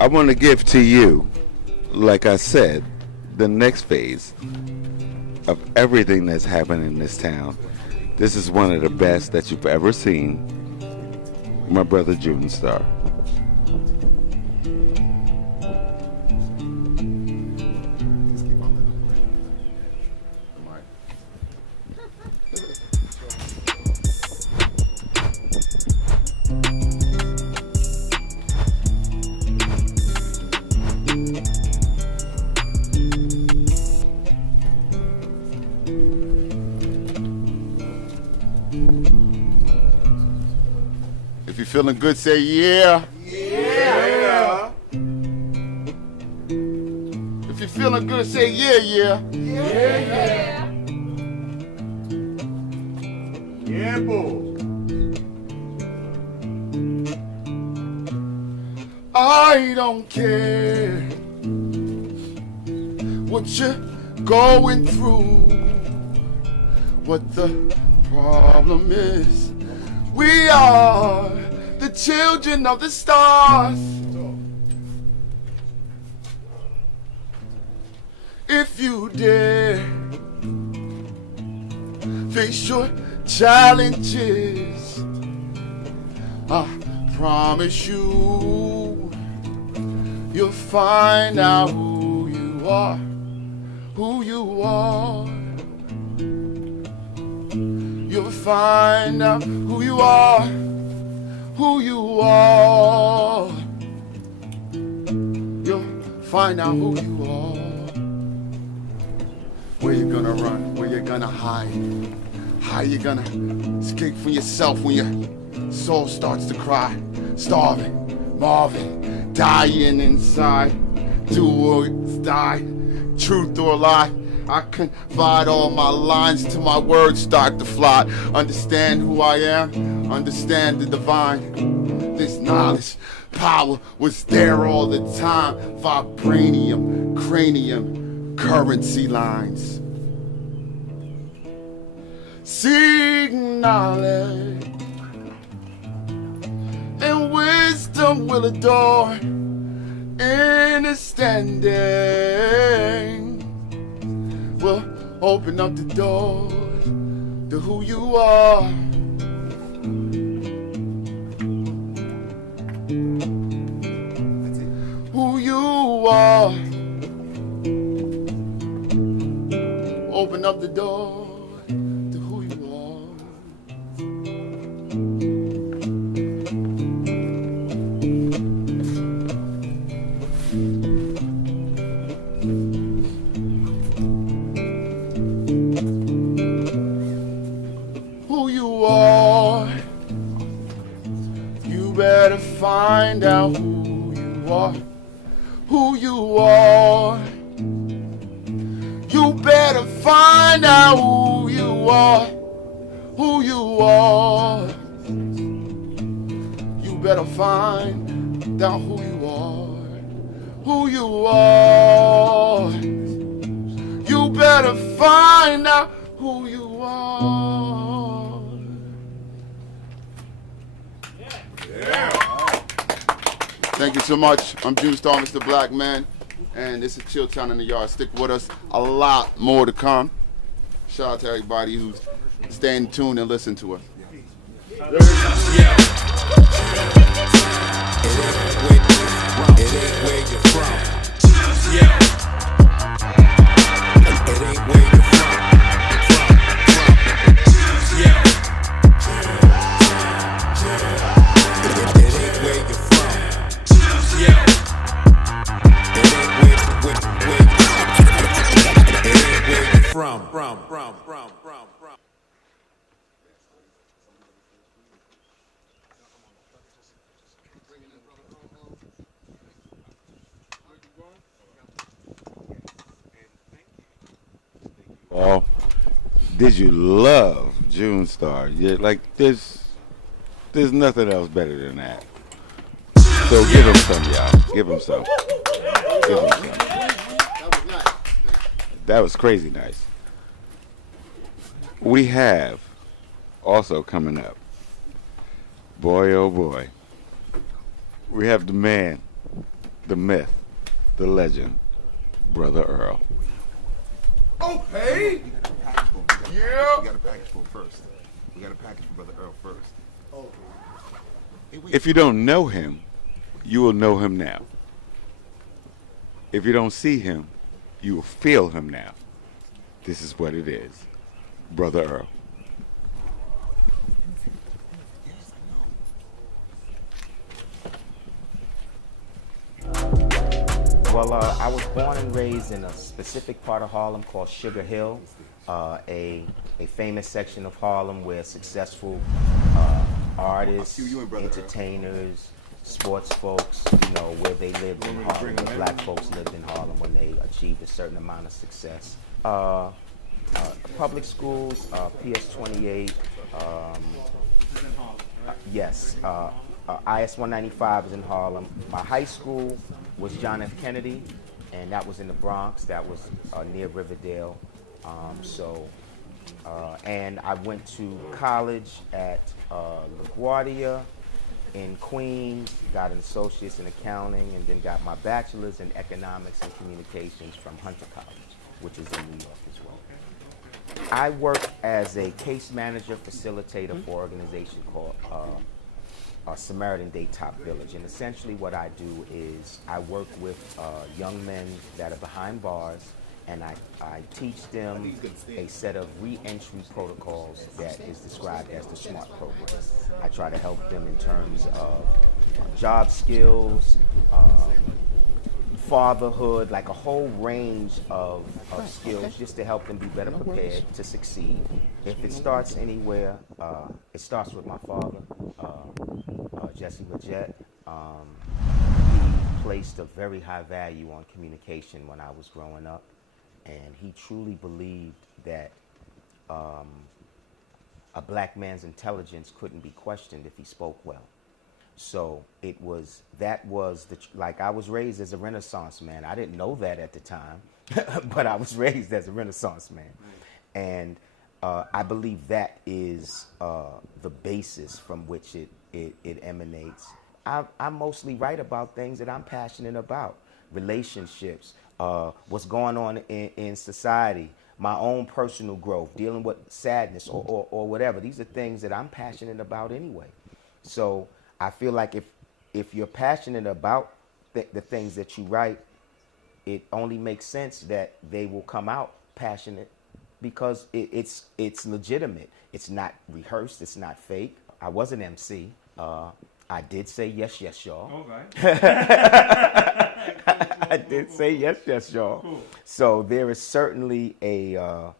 I want to give to you, like I said, the next phase of everything that's happened in this town. This is one of the best that you've ever seen. My brother June Star. If you're feeling good, say yeah. Yeah. If you're feeling good, say yeah. Yeah. Yeah, boy. I don't care what you're going through, what the problem is. We are the children of the stars. If you dare face your challenges, I promise you, you'll find out who you are, who you are. You'll find out who you are, who you are. find out who you are. Where you gonna run? Where you gonna hide? How you gonna escape from yourself when your soul starts to cry? Starving, Marvin, dying inside. Do or die, truth or lie. I confide all my lines till my words start to fly. Understand who I am, understand the divine. This knowledge, power was there all the time. Vibranium, cranium, currency lines. Seek knowledge, and wisdom will adore. Understanding will open up the doors to who you are. Who you are. Open up the door to who you are. Who you are. You better find out who you are. Who you are. You better find out who you are. Who you are. You better find out who you are. Who you are. You better find out who you are. Yeah. Thank you so much. I'm June Star, Mr. Black Man, and this is Chilltown in the Yard. Stick with us. A lot more to come. Shout out to everybody who's staying tuned and listen to us. Oh, did you love June Star? Yeah, like there's nothing else better than that. So give him some, y'all. Give him some. Give him some. That was nice. That was crazy nice. We have also coming up, boy oh boy, we have the man, the myth, the legend, Brother Earl. Okay. Yeah. We got a package for him first. We got a package for Brother Earl first. If you don't know him, you will know him now. If you don't see him, you will feel him now. This is what it is. Brother Earl. Well, I was born and raised in a specific part of Harlem called Sugar Hill, a famous section of Harlem where successful artists, entertainers, sports folks, you know, where they lived in Harlem, where black folks lived in Harlem when they achieved a certain amount of success. Public schools, PS 28, yes, IS 195 is in Harlem. My high school was John F. Kennedy, and that was in the Bronx. That was near Riverdale. And I went to college at LaGuardia in Queens, got an associate's in accounting, and then got my bachelor's in economics and communications from Hunter College, which is in New York as well. I work as a case manager facilitator for an organization called Samaritan Day Top Village. And essentially what I do is I work with young men that are behind bars, and I teach them a set of re-entry protocols that is described as the SMART program. I try to help them in terms of job skills, fatherhood, like a whole range of skills just to help them be better prepared to succeed. If it starts anywhere, it starts with my father, Jesse Majette. He placed a very high value on communication when I was growing up, and he truly believed that a black man's intelligence couldn't be questioned if he spoke well. So like I was raised as a Renaissance man. I didn't know that at the time, but I was raised as a Renaissance man. And I believe that is the basis from which it emanates. I mostly write about things that I'm passionate about. Relationships, what's going on in society, my own personal growth, dealing with sadness or whatever. These are things that I'm passionate about anyway. So I feel like if you're passionate about the things that you write, it only makes sense that they will come out passionate because it's legitimate. It's not rehearsed. It's not fake. I was an MC. I did say yes, yes, y'all. All right. I did say yes, yes, y'all. Cool. So there is certainly a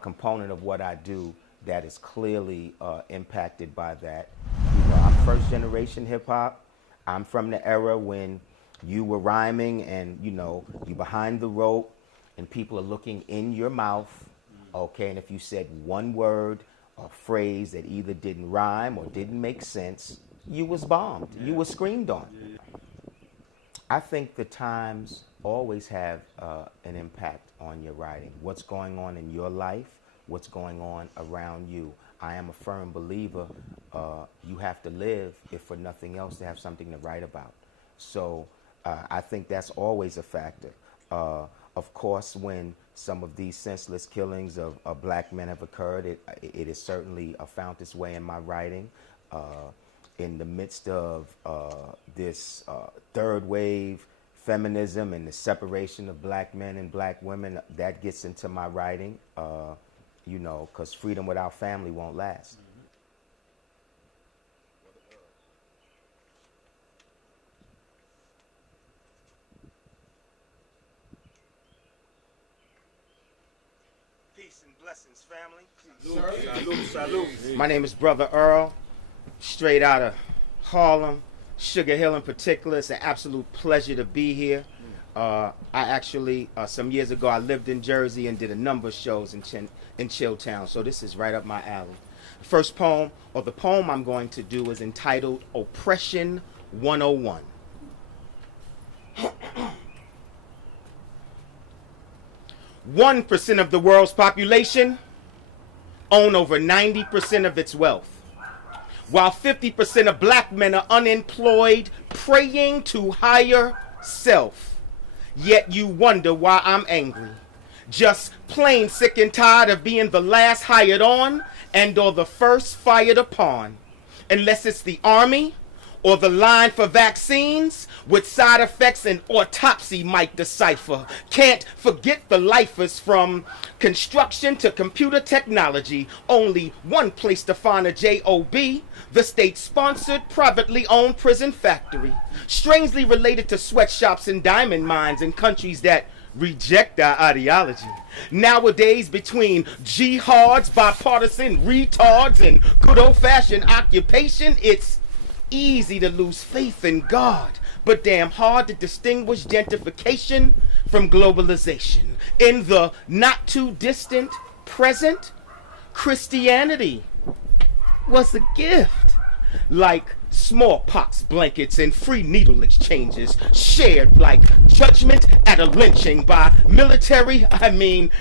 component of what I do that is clearly impacted by that. You know, I'm first generation hip hop. I'm from the era when you were rhyming and, you know, you behind the rope and people are looking in your mouth, okay? And if you said one word or phrase that either didn't rhyme or didn't make sense, you was bombed. You was screamed on. I think the times always have an impact on your writing. What's going on in your life, what's going on around you. I am a firm believer you have to live, if for nothing else, to have something to write about. So I think that's always a factor. Of course, when some of these senseless killings of black men have occurred, it has certainly found its way in my writing. In the midst of this third wave feminism and the separation of black men and black women, that gets into my writing, you know, because freedom without family won't last. Peace and blessings, family. Salute. My name is Brother Earl, straight out of Harlem, Sugar Hill in particular. It's an absolute pleasure to be here. I actually, some years ago, I lived in Jersey and did a number of shows in Chilltown, so this is right up my alley. First poem, or the poem I'm going to do, is entitled Oppression 101. 1% of the world's population own over 90% of its wealth, while 50% of black men are unemployed, praying to higher self. Yet you wonder why I'm angry. Just plain sick and tired of being the last hired on and or the first fired upon. Unless it's the army or the line for vaccines with side effects an autopsy might decipher. Can't forget the lifers from construction to computer technology. Only one place to find a job, the state-sponsored, privately owned prison factory. Strangely related to sweatshops and diamond mines in countries that reject our ideology. Nowadays, between jihads, bipartisan retards, and good old-fashioned occupation, it's easy to lose faith in God, but damn hard to distinguish gentrification from globalization. In the not too distant present, Christianity was a gift, like smallpox blankets and free needle exchanges, shared like judgment at a lynching by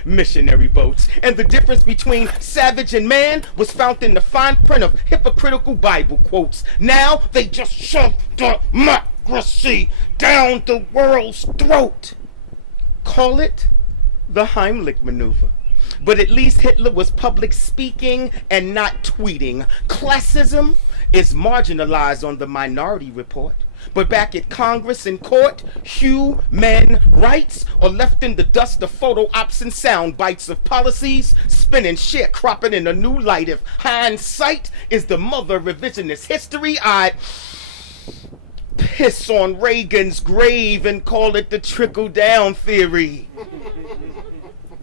missionary boats. And the difference between savage and man was found in the fine print of hypocritical Bible quotes. Now they just shove democracy down the world's throat. Call it the Heimlich maneuver. But at least Hitler was public speaking and not tweeting. Classism is marginalized on the Minority Report. But back at Congress and court, human rights are left in the dust of photo ops and sound bites of policies, spinning sharecropping in a new light. If hindsight is the mother of revisionist history, I'd piss on Reagan's grave and call it the trickle-down theory.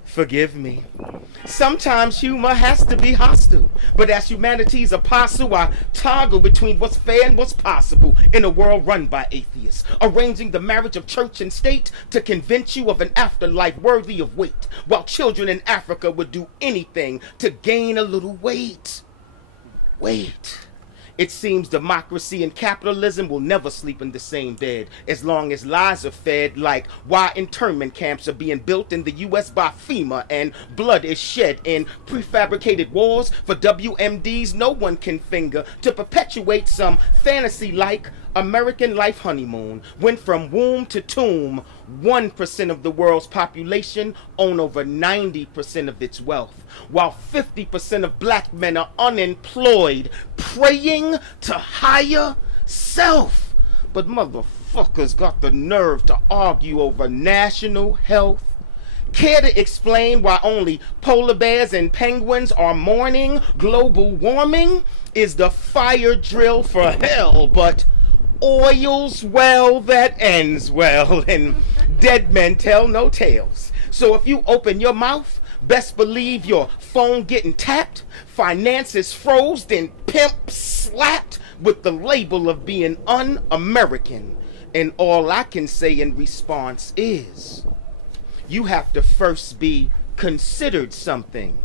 Forgive me. Sometimes humor has to be hostile, but as humanity's apostle, I toggle between what's fair and what's possible in a world run by atheists, arranging the marriage of church and state to convince you of an afterlife worthy of wait, while children in Africa would do anything to gain a little weight. Wait. It seems democracy and capitalism will never sleep in the same bed as long as lies are fed, like why internment camps are being built in the U.S. by FEMA and blood is shed in prefabricated wars for WMDs no one can finger to perpetuate some fantasy-like American life honeymoon, when from womb to tomb, 1% of the world's population own over 90% of its wealth, while 50% of black men are unemployed, praying to higher self. But motherfuckers got the nerve to argue over national health. Care to explain why only polar bears and penguins are mourning global warming? Is the fire drill for hell, but oil's well that ends well, and dead men tell no tales. So if you open your mouth, best believe your phone getting tapped, finances froze, then pimp slapped with the label of being un-American. And all I can say in response is, you have to first be considered something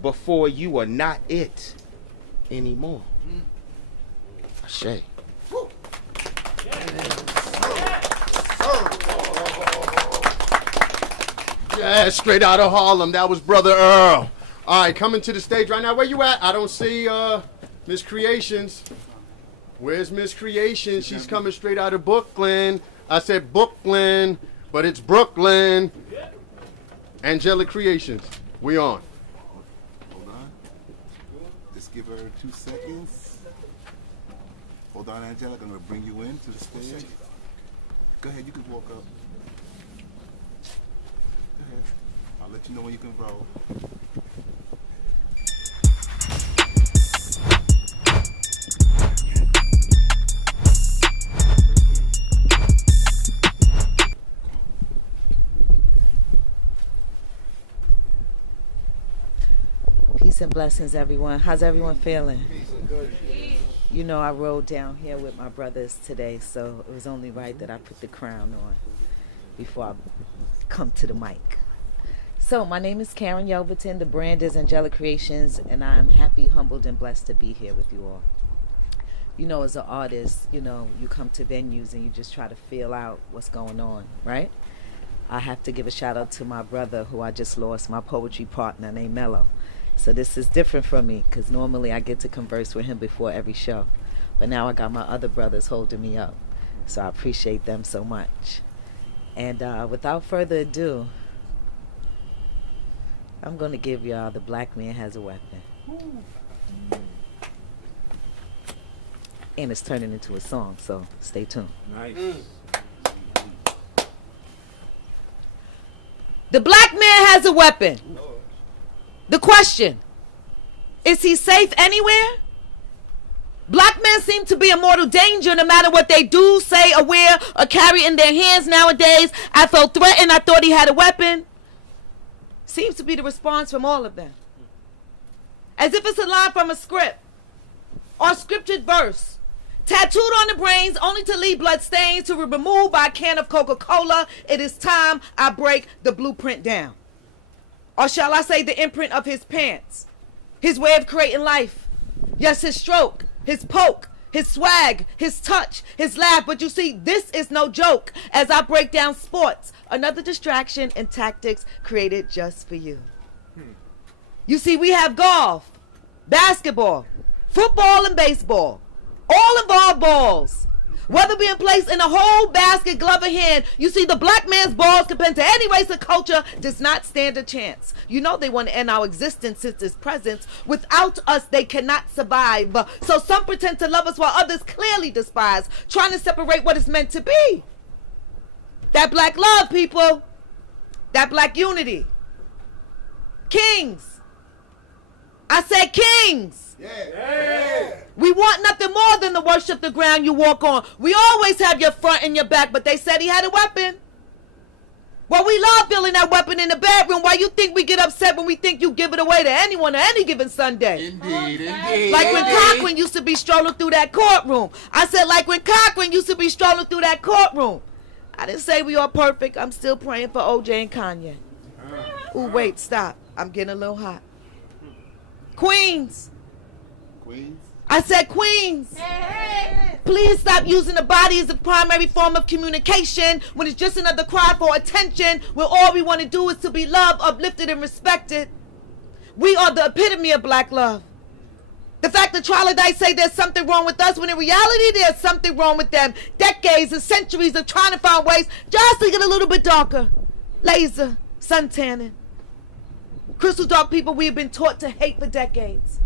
before you are not it anymore. Ashe. Yeah, straight out of Harlem. That was Brother Earl. All right, coming to the stage right now. Where you at? I don't see Miss Creations. Where's Miss Creations? She's coming straight out of Brooklyn. I said Brooklyn, but it's Brooklyn. Angelic Creations. We on. Hold on. Just give her 2 seconds. Hold on, Angelic. I'm going to bring you in to the stage. Go ahead. You can walk up. Go ahead. I'll let you know when you can roll. Peace and blessings, everyone. How's everyone feeling? You know, I rode down here with my brothers today, so it was only right that I put the crown on before I come to the mic. So, my name is Karen Yelverton. The brand is Angelic Creations, and I'm happy, humbled, and blessed to be here with you all. You know, as an artist, you know, you come to venues and you just try to feel out what's going on, right? I have to give a shout out to my brother who I just lost, my poetry partner named Mello. So this is different from me, because normally I get to converse with him before every show. But now I got my other brothers holding me up. So I appreciate them so much. And without further ado, I'm going to give y'all The Black Man Has a Weapon. And it's turning into a song, so stay tuned. Nice. The black man has a weapon. The question, is he safe anywhere? Black men seem to be in mortal danger no matter what they do, say, or wear, or carry in their hands nowadays. I felt threatened. I thought he had a weapon. Seems to be the response from all of them. As if it's a line from a script or a scripted verse. Tattooed on the brains only to leave blood stains to be removed by a can of Coca-Cola. It is time I break the blueprint down. Or shall I say the imprint of his pants. His way of creating life. Yes, his stroke, his poke, his swag, his touch, his laugh. But you see, this is no joke as I break down sports. Another distraction and tactics created just for you. You see, we have golf, basketball, football, and baseball. All involve balls. Whether being placed in a whole basket, glove, or hand, you see the black man's balls compared to any race or culture does not stand a chance. You know they want to end our existence since his presence. Without us, they cannot survive. So some pretend to love us while others clearly despise, trying to separate what is meant to be. That black love, people. That black unity. Kings. I said kings. Yeah. We want nothing more than to worship the ground you walk on. We always have your front and your back, but they said he had a weapon. Well, we love feeling that weapon in the bedroom. Why you think we get upset when we think you give it away to anyone on any given Sunday? Indeed, indeed. Like when Cochran used to be strolling through that courtroom. I said like when Cochran used to be strolling through that courtroom. I didn't say we are perfect. I'm still praying for OJ and Kanye. Ooh, wait, stop. I'm getting a little hot. Queens. Queens? I said Queens. Please stop using the body as the primary form of communication when it's just another cry for attention, when all we want to do is to be loved, uplifted, and respected. We are the epitome of black love. The fact that Troglodytes say there's something wrong with us, when in reality there's something wrong with them. Decades and centuries of trying to find ways just to get a little bit darker. Laser, sun tanning. Crystal dark people we've been taught to hate for decades.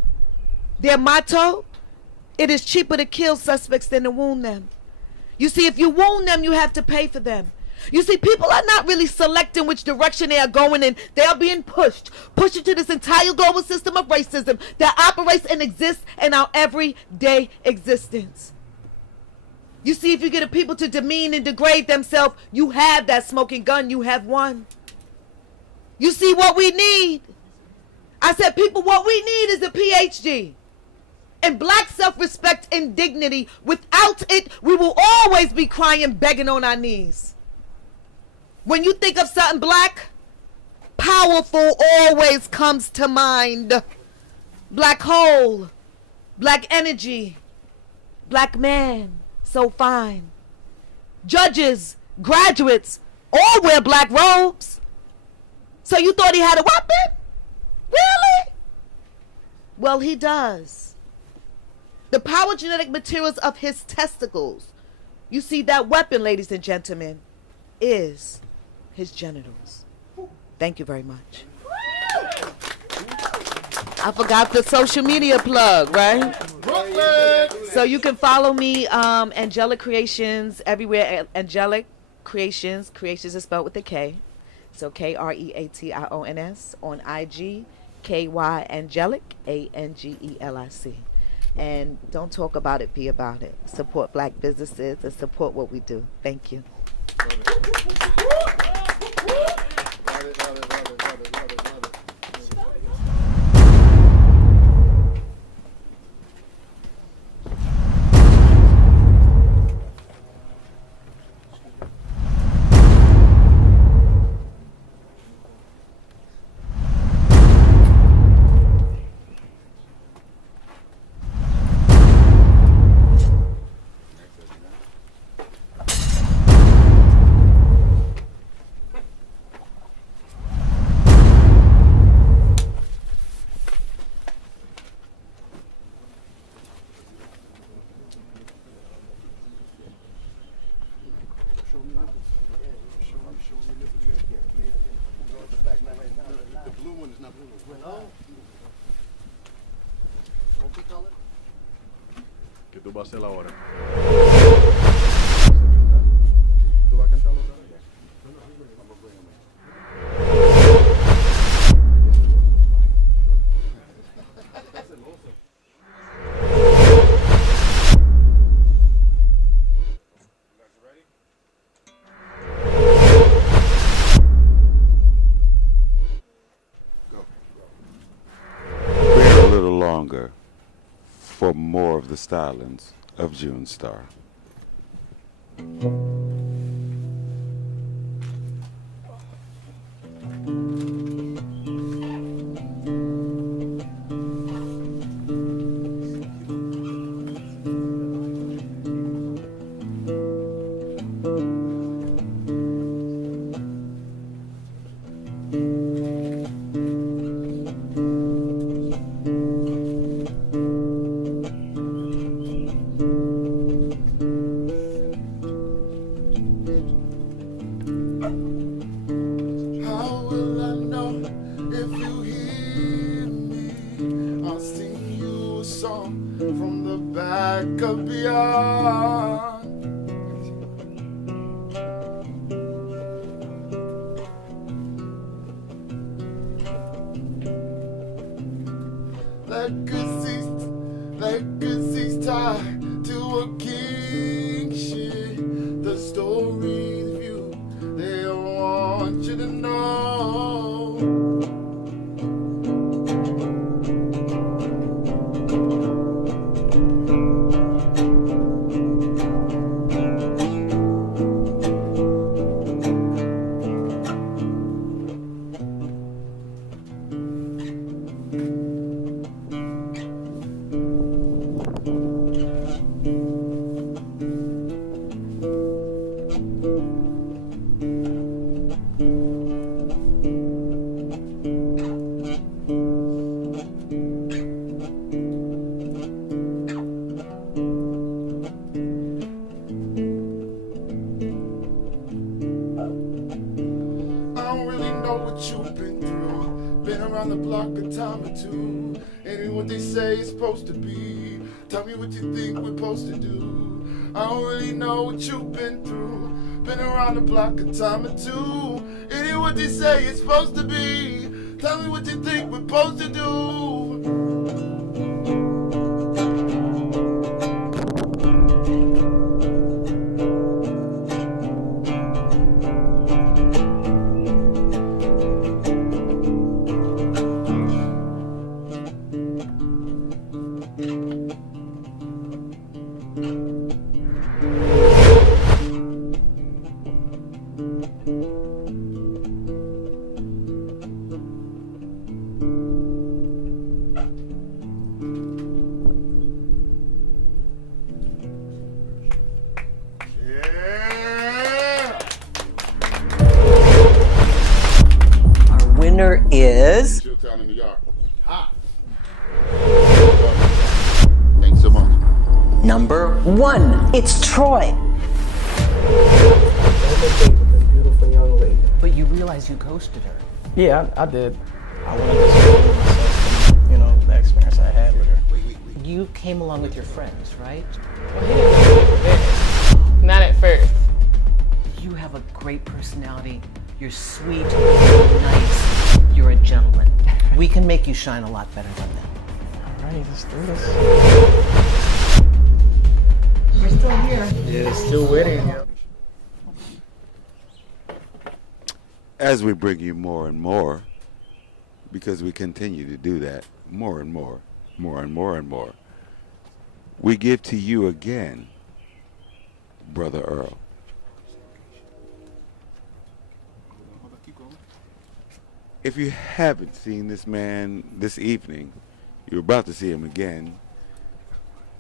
Their motto: it is cheaper to kill suspects than to wound them. You see, if you wound them, you have to pay for them. You see, people are not really selecting which direction they are going in. They are being pushed into this entire global system of racism that operates and exists in our everyday existence. You see, if you get a people to demean and degrade themselves, you have that smoking gun. You have won. You see what we need? I said, people, what we need is a PhD. And black self-respect and dignity. Without it, we will always be crying, begging on our knees. When you think of something black, powerful always comes to mind. Black hole, black energy, black man, so fine. Judges, graduates, all wear black robes. So you thought he had a weapon? Really? Well, he does. The power genetic materials of his testicles. You see, that weapon, ladies and gentlemen, is his genitals. Thank you very much. I forgot the social media plug, right? So you can follow me, Angelic Creations, everywhere. Angelic Creations. Creations is spelled with a K. So Kreations on IG. KY Angelic, ANGELIC. And don't talk about it, be about it. Support black businesses and support what we do. Thank you. ¿Qué tú vas a hacer ahora? Bear a little longer for more of the stylings of June Star. How will I know if you hear me? I'll sing you a song from the back of beyond. Legacies tied to a kingship. The stories view, they want you to know. The block a time or two. Ain't what they say it's supposed to be. Tell me what you think we're supposed to do. I don't really know what you've been through. Been around the block a time or two. Ain't what they say it's supposed to be. Tell me what you think we're supposed to do. Is Chilltown in the yard. Ha! Thanks so much. number 1. It's Troy. Beautiful young lady. But you realize you ghosted her. Yeah, I did. I wanted to see myself from, the experience I had with her. You came along with your friends, right? Well, he didn't know we were there. Not at first. You have a great personality. You're sweet, you're nice, you're a gentleman. We can make you shine a lot better than them. All right, let's do this. We're still here. Yeah, still waiting. As we bring you more and more, because we continue to do that, more and more, more and more and more, we give to you again, Brother Earl. If you haven't seen this man this evening, you're about to see him again.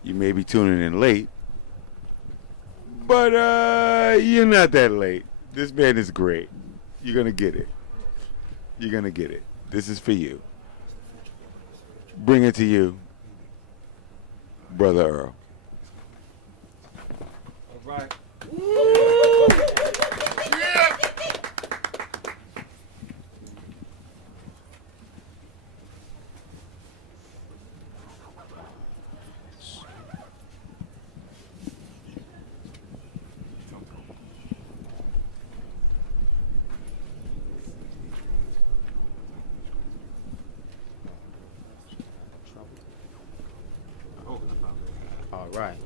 You may be tuning in late, but you're not that late. This man is great. You're going to get it. You're going to get it. This is for you. Bring it to you, Brother Earl. All right. All right,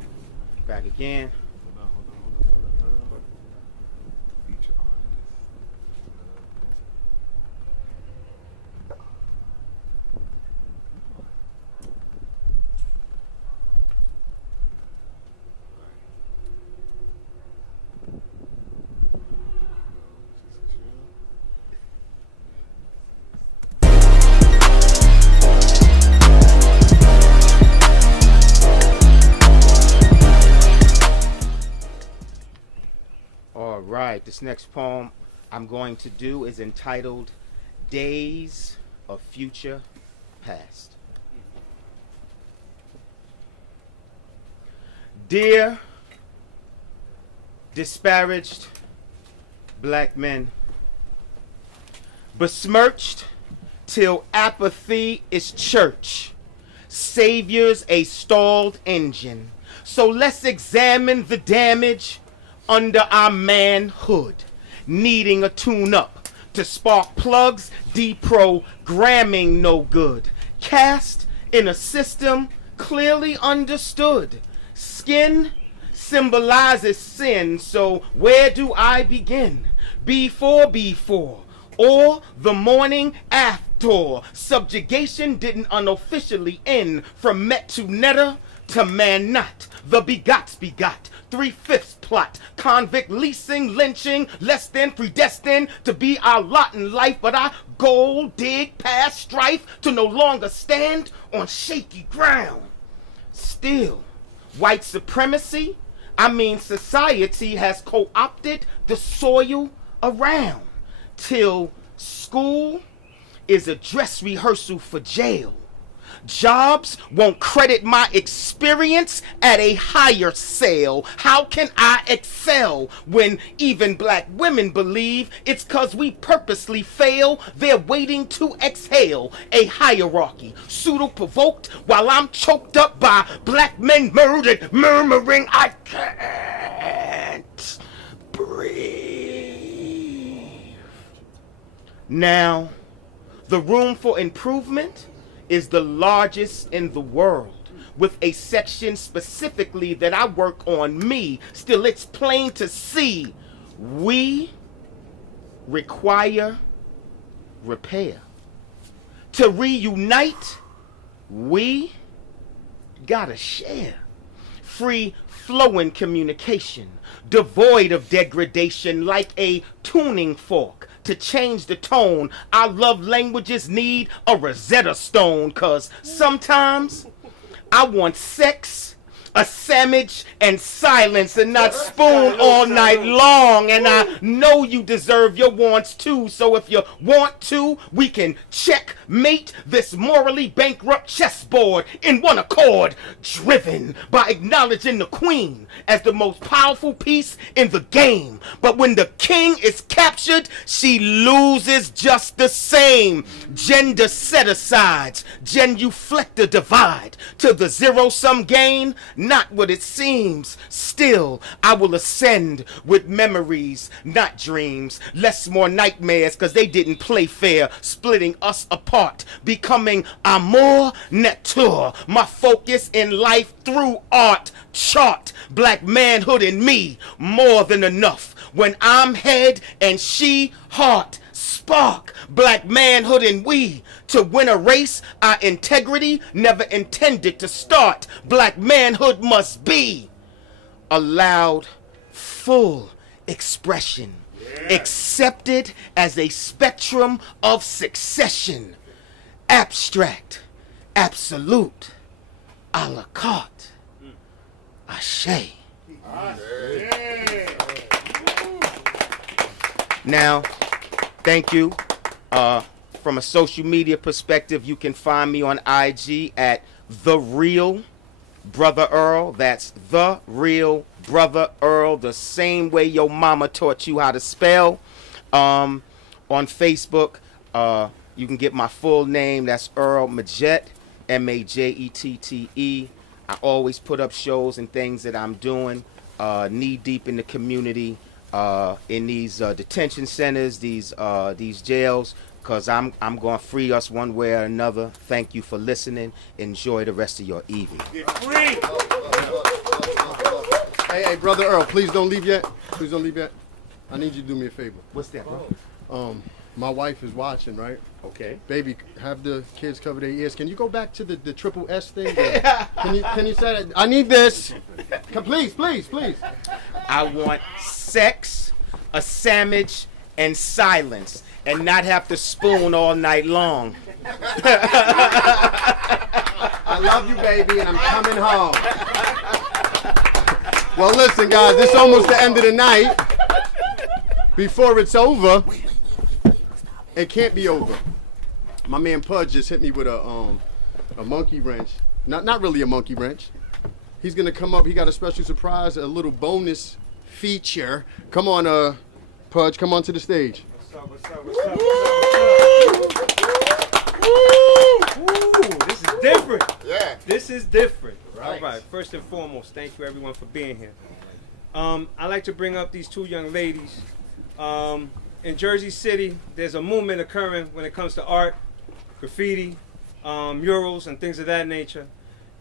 back again. Right, this next poem I'm going to do is entitled Days of Future Past. Dear disparaged black men, besmirched till apathy is church, saviors a stalled engine. So let's examine the damage under our manhood, needing a tune-up to spark plugs, deprogramming no good, cast in a system clearly understood, Skin symbolizes sin, so where do I begin? Before, or the morning after. Subjugation didn't unofficially end from Met to Netta to Man Not. The begots begot. 3/5 plot. Convict leasing, lynching, less than predestined to be our lot in life. But I gold dig past strife to no longer stand on shaky ground. Still, white supremacy, I mean society has co-opted the soil around. Till school is a dress rehearsal for jail. Jobs won't credit my experience at a higher sale. How can I excel when even black women believe it's cause we purposely fail? They're waiting to exhale. A hierarchy, pseudo-provoked while I'm choked up by black men murdered, murmuring, I can't breathe. Now, the room for improvement is the largest in the world, with a section specifically that I work on me. Still, it's plain to see we require repair. To reunite, we gotta share. Free flowing communication, devoid of degradation, like a tuning fork. To change the tone, our love languages need a Rosetta Stone, cause sometimes I want sex, a sandwich, and silence, and not spoon all night long. And I know you deserve your wants too, so if you want to, we can checkmate this morally bankrupt chessboard in one accord, driven by acknowledging the queen as the most powerful piece in the game. But when the king is captured, she loses just the same. Gender set-asides, genuflect the divide to the zero-sum gain, not what it seems. Still, I will ascend with memories, not dreams. Less more nightmares, cause they didn't play fair, splitting us apart, becoming amour nature. My focus in life through art, chart black manhood in me, more than enough. When I'm head and she heart, spark black manhood in we. To win a race, our integrity never intended to start. Black manhood must be allowed full expression, accepted as a spectrum of succession, abstract, absolute, a la carte, ashe. Now, thank you. From a social media perspective, you can find me on IG at The Real Brother Earl. That's The Real Brother Earl, the same way your mama taught you how to spell. On Facebook, you can get my full name. That's Earl Majette, Majette. I always put up shows and things that I'm doing, knee deep in the community, in these detention centers, these jails, because I'm going to free us one way or another. Thank you for listening. Enjoy the rest of your evening. Get free! Hey, Brother Earl, please don't leave yet. Please don't leave yet. I need you to do me a favor. What's that, bro? My wife is watching, right? Okay. Baby, have the kids cover their ears. Can you go back to the triple S thing? Can you say that? I need this. Please. I want sex, a sandwich, and silence, and not have to spoon all night long. I love you, baby, and I'm coming home. Well, listen, guys, this is almost the end of the night. Before it's over, it can't be over. My man Pudge just hit me with a monkey wrench. Not really a monkey wrench. He's gonna come up. He got a special surprise, a little bonus feature. Come on, Pudge, come on to the stage. What's up? This is different. Yeah. This is different. Right. All right. First and foremost, thank you everyone for being here. I like to bring up these two young ladies. In Jersey City, there's a movement occurring when it comes to art, graffiti, murals, and things of that nature.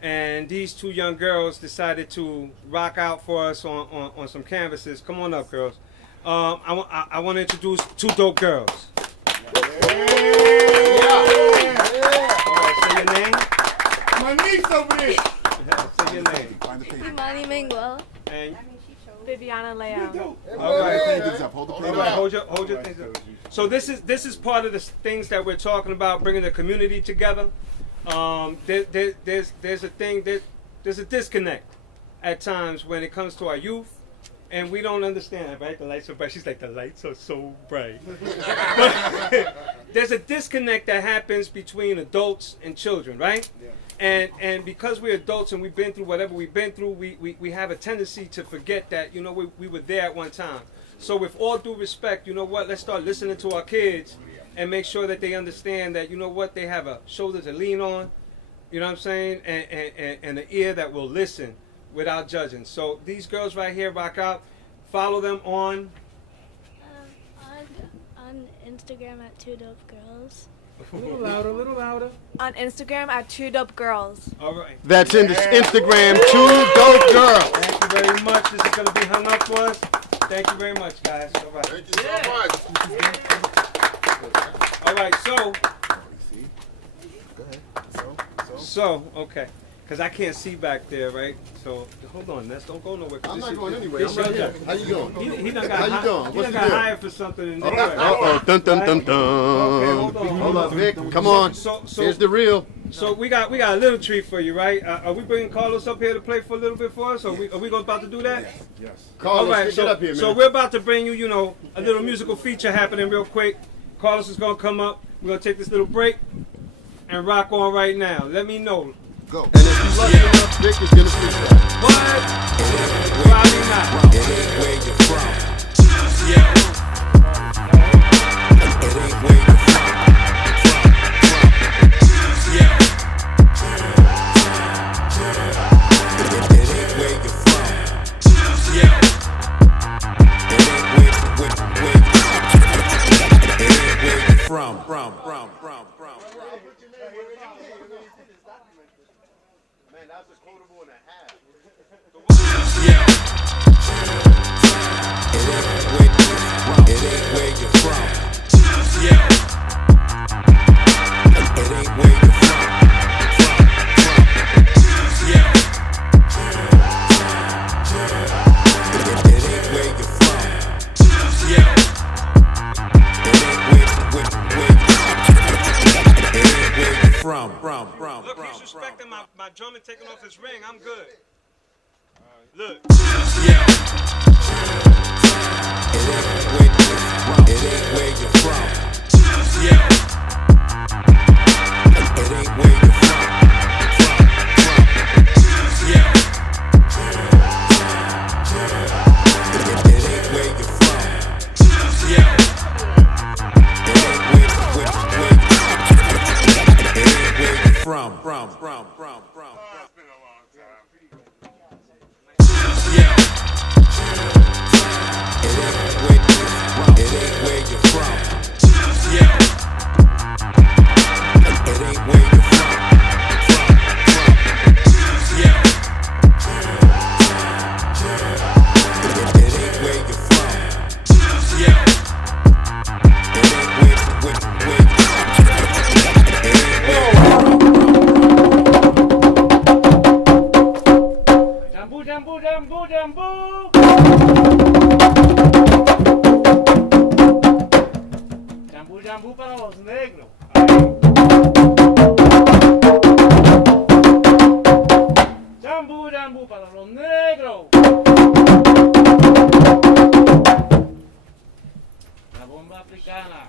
and these two young girls decided to rock out for us on some canvases. Come on up, girls. I want to introduce two dope girls. All right, say your name. My niece over here. Say your name. Imani Minguel. And Viviana Leao. all right. Hold All right, hold your things up. So this is part of the things that we're talking about, bringing the community together. There's a disconnect at times when it comes to our youth, and we don't understand, right? The lights are bright. She's like, the lights are so bright. But there's a disconnect that happens between adults and children, right? Yeah. And because we're adults and we've been through whatever we've been through, we have a tendency to forget that, you know, we were there at one time. So with all due respect, you know what, let's start listening to our kids and make sure that they understand that, you know what, they have a shoulder to lean on, you know what I'm saying, and an ear that will listen without judging. So these girls right here rock out. Follow them on Instagram at 2dopegirls. A little louder. On Instagram at 2dopegirls. All right. That's in the Instagram, 2dopegirls. Thank you very much. This is going to be hung up for us. Thank you very much, guys. All right. Thank you so much. All right, so. Go ahead. So, okay. Because I can't see back there, right? So, hold on, Ness. Don't go nowhere. I'm not going anywhere. I'm right here. How you doing? He done got, How you doing? He What's done the got deal? hired for something in Uh-oh. Dun, dun, dun, dun. Okay, Hold up, Vic. Come on. Here's the real. So we got a little treat for you, right? Are we bringing Carlos up here to play for a little bit for us? Are we about to do that? Yes. Carlos, all right, get up here, man. So we're about to bring you, you know, a little musical feature happening real quick. Carlos is gonna come up. We're gonna take this little break and rock on right now. Let me know. Go. And if you lucky enough, Vic is gonna freestyle. What? Probably not. It ain't where you're from. Yeah. It ain't where you're from. Yeah. It ain't where you're from. Yeah. It ain't where you're from. Man, that's a quotable and a half. Yeah. It ain't where you're from. Yeah. It ain't where you're from. Yeah. It ain't where you're from. Yeah. It ain't where you're from. Look, he's respecting my drummer taking off his ring. I'm good. Look. Yeah. It ain't where you're from. Yeah. It ain't where you're from. Yeah. It ain't where you're from. Yeah. It ain't where you're from. Yeah. It ain't where you're from. Yeah. It ain't where you're from. Yeah. It ain't where you're from. Yeah. It ain't where Jambu, jambu, jambu. Jambu, jambu para los negros. Jambu, jambu para los negros. La bomba africana.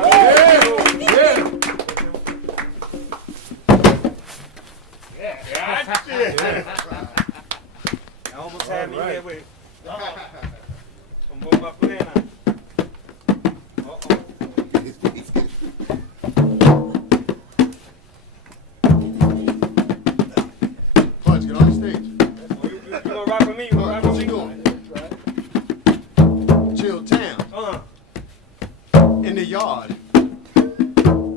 I almost had me here with. Move my plan on. Punch, get on the stage. You gonna rock with me? You gonna rock with me? Chilltown. In the yard.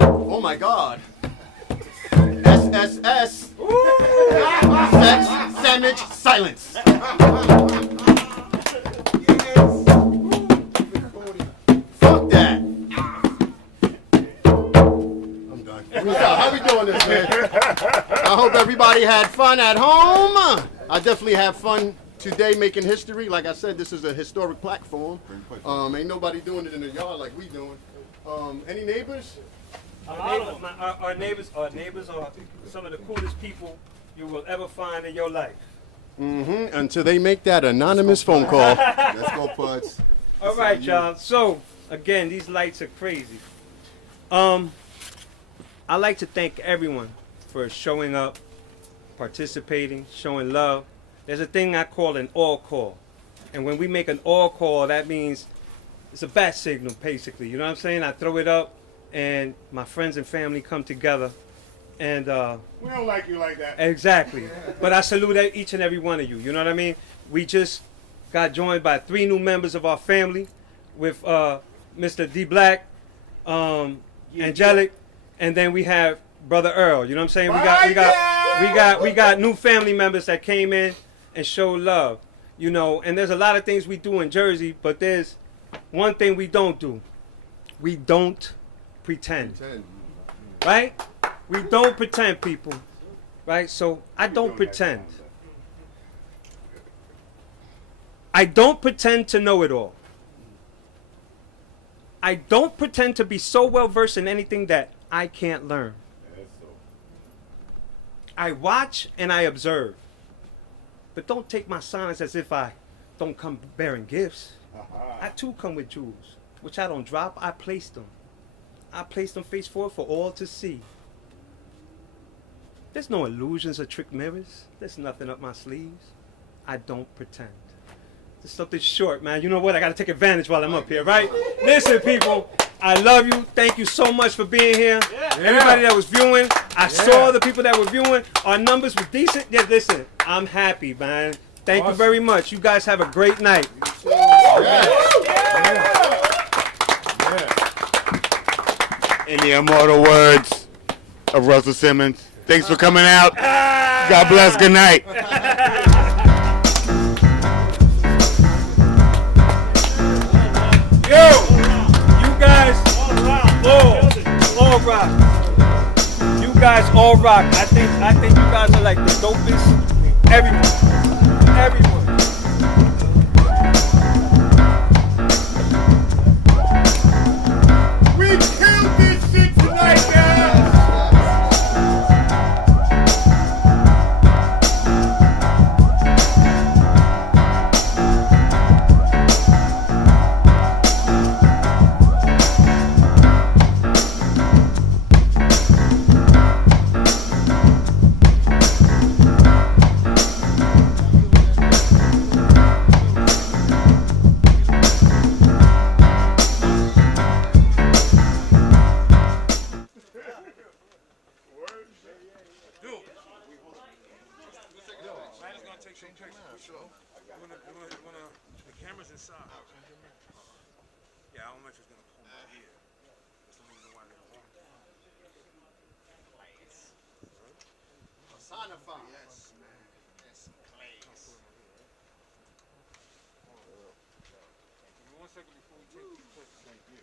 Oh my God. SSS. Sex, sandwich, silence. Fuck that. I'm done. How we doing this, man? I hope everybody had fun at home. I definitely have fun today making history. Like I said, this is a historic platform. Ain't nobody doing it in the yard like we doing. Any neighbors? Our neighbors are some of the coolest people you will ever find in your life. Until they make that anonymous phone call. Let's go, Puds. All right, y'all. So, again, these lights are crazy. I like to thank everyone for showing up, participating, showing love. There's a thing I call an all call. And when we make an all call, that means it's a bat signal, basically. You know what I'm saying? I throw it up, and my friends and family come together. And We don't like you like that. exactly. But I salute each and every one of you. You know what I mean? We just got joined by 3 new members of our family with Mr. D Black, Angelic, and then we have Brother Earl. You know what I'm saying? We got new family members that came in and showed love. You know, and there's a lot of things we do in Jersey, but there's one thing we don't do. We don't pretend. Right? We don't pretend, people. Right? So I don't pretend. I don't pretend to know it all. I don't pretend to be so well versed in anything that I can't learn. I watch and I observe. But don't take my silence as if I don't come bearing gifts. I too come with jewels, which I don't drop, I place them. I place them face forward for all to see. There's no illusions or trick mirrors. There's nothing up my sleeves. I don't pretend. There's something short, man. You know what? I got to take advantage while I'm up here, right? Listen, people, I love you. Thank you so much for being here. Everybody that was viewing, I saw the people that were viewing. Our numbers were decent. Yeah, listen, I'm happy, man. Thank you very much. You guys have a great night. In the immortal words of Russell Simmons, thanks for coming out. God bless. Good night. Yo, you guys all rock. You guys all rock. I think you guys are like the dopest. Everyone. We killed this shit tonight, guys. The camera's inside. Yeah, I don't know if it's gonna pull me here. That's the reason why they're on. Personify. Yes, man. Yes, clays. Give me 1 second before we take these pictures. Thank you.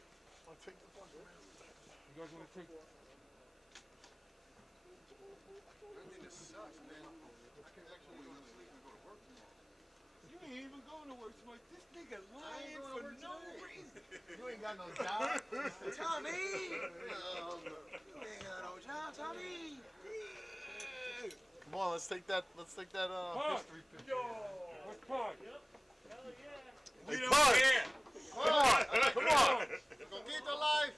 I'll take the fucking You guys wanna take? This sucks, man. I can actually go to sleep and go to work tomorrow. You ain't even going to work tomorrow. This nigga lying for no reason. You ain't got no job. Tommy! You ain't got no job, Tommy. Come on, let's take that history picture. Yo, what's Pug? We don't care. Come on. Come on. Coquito life.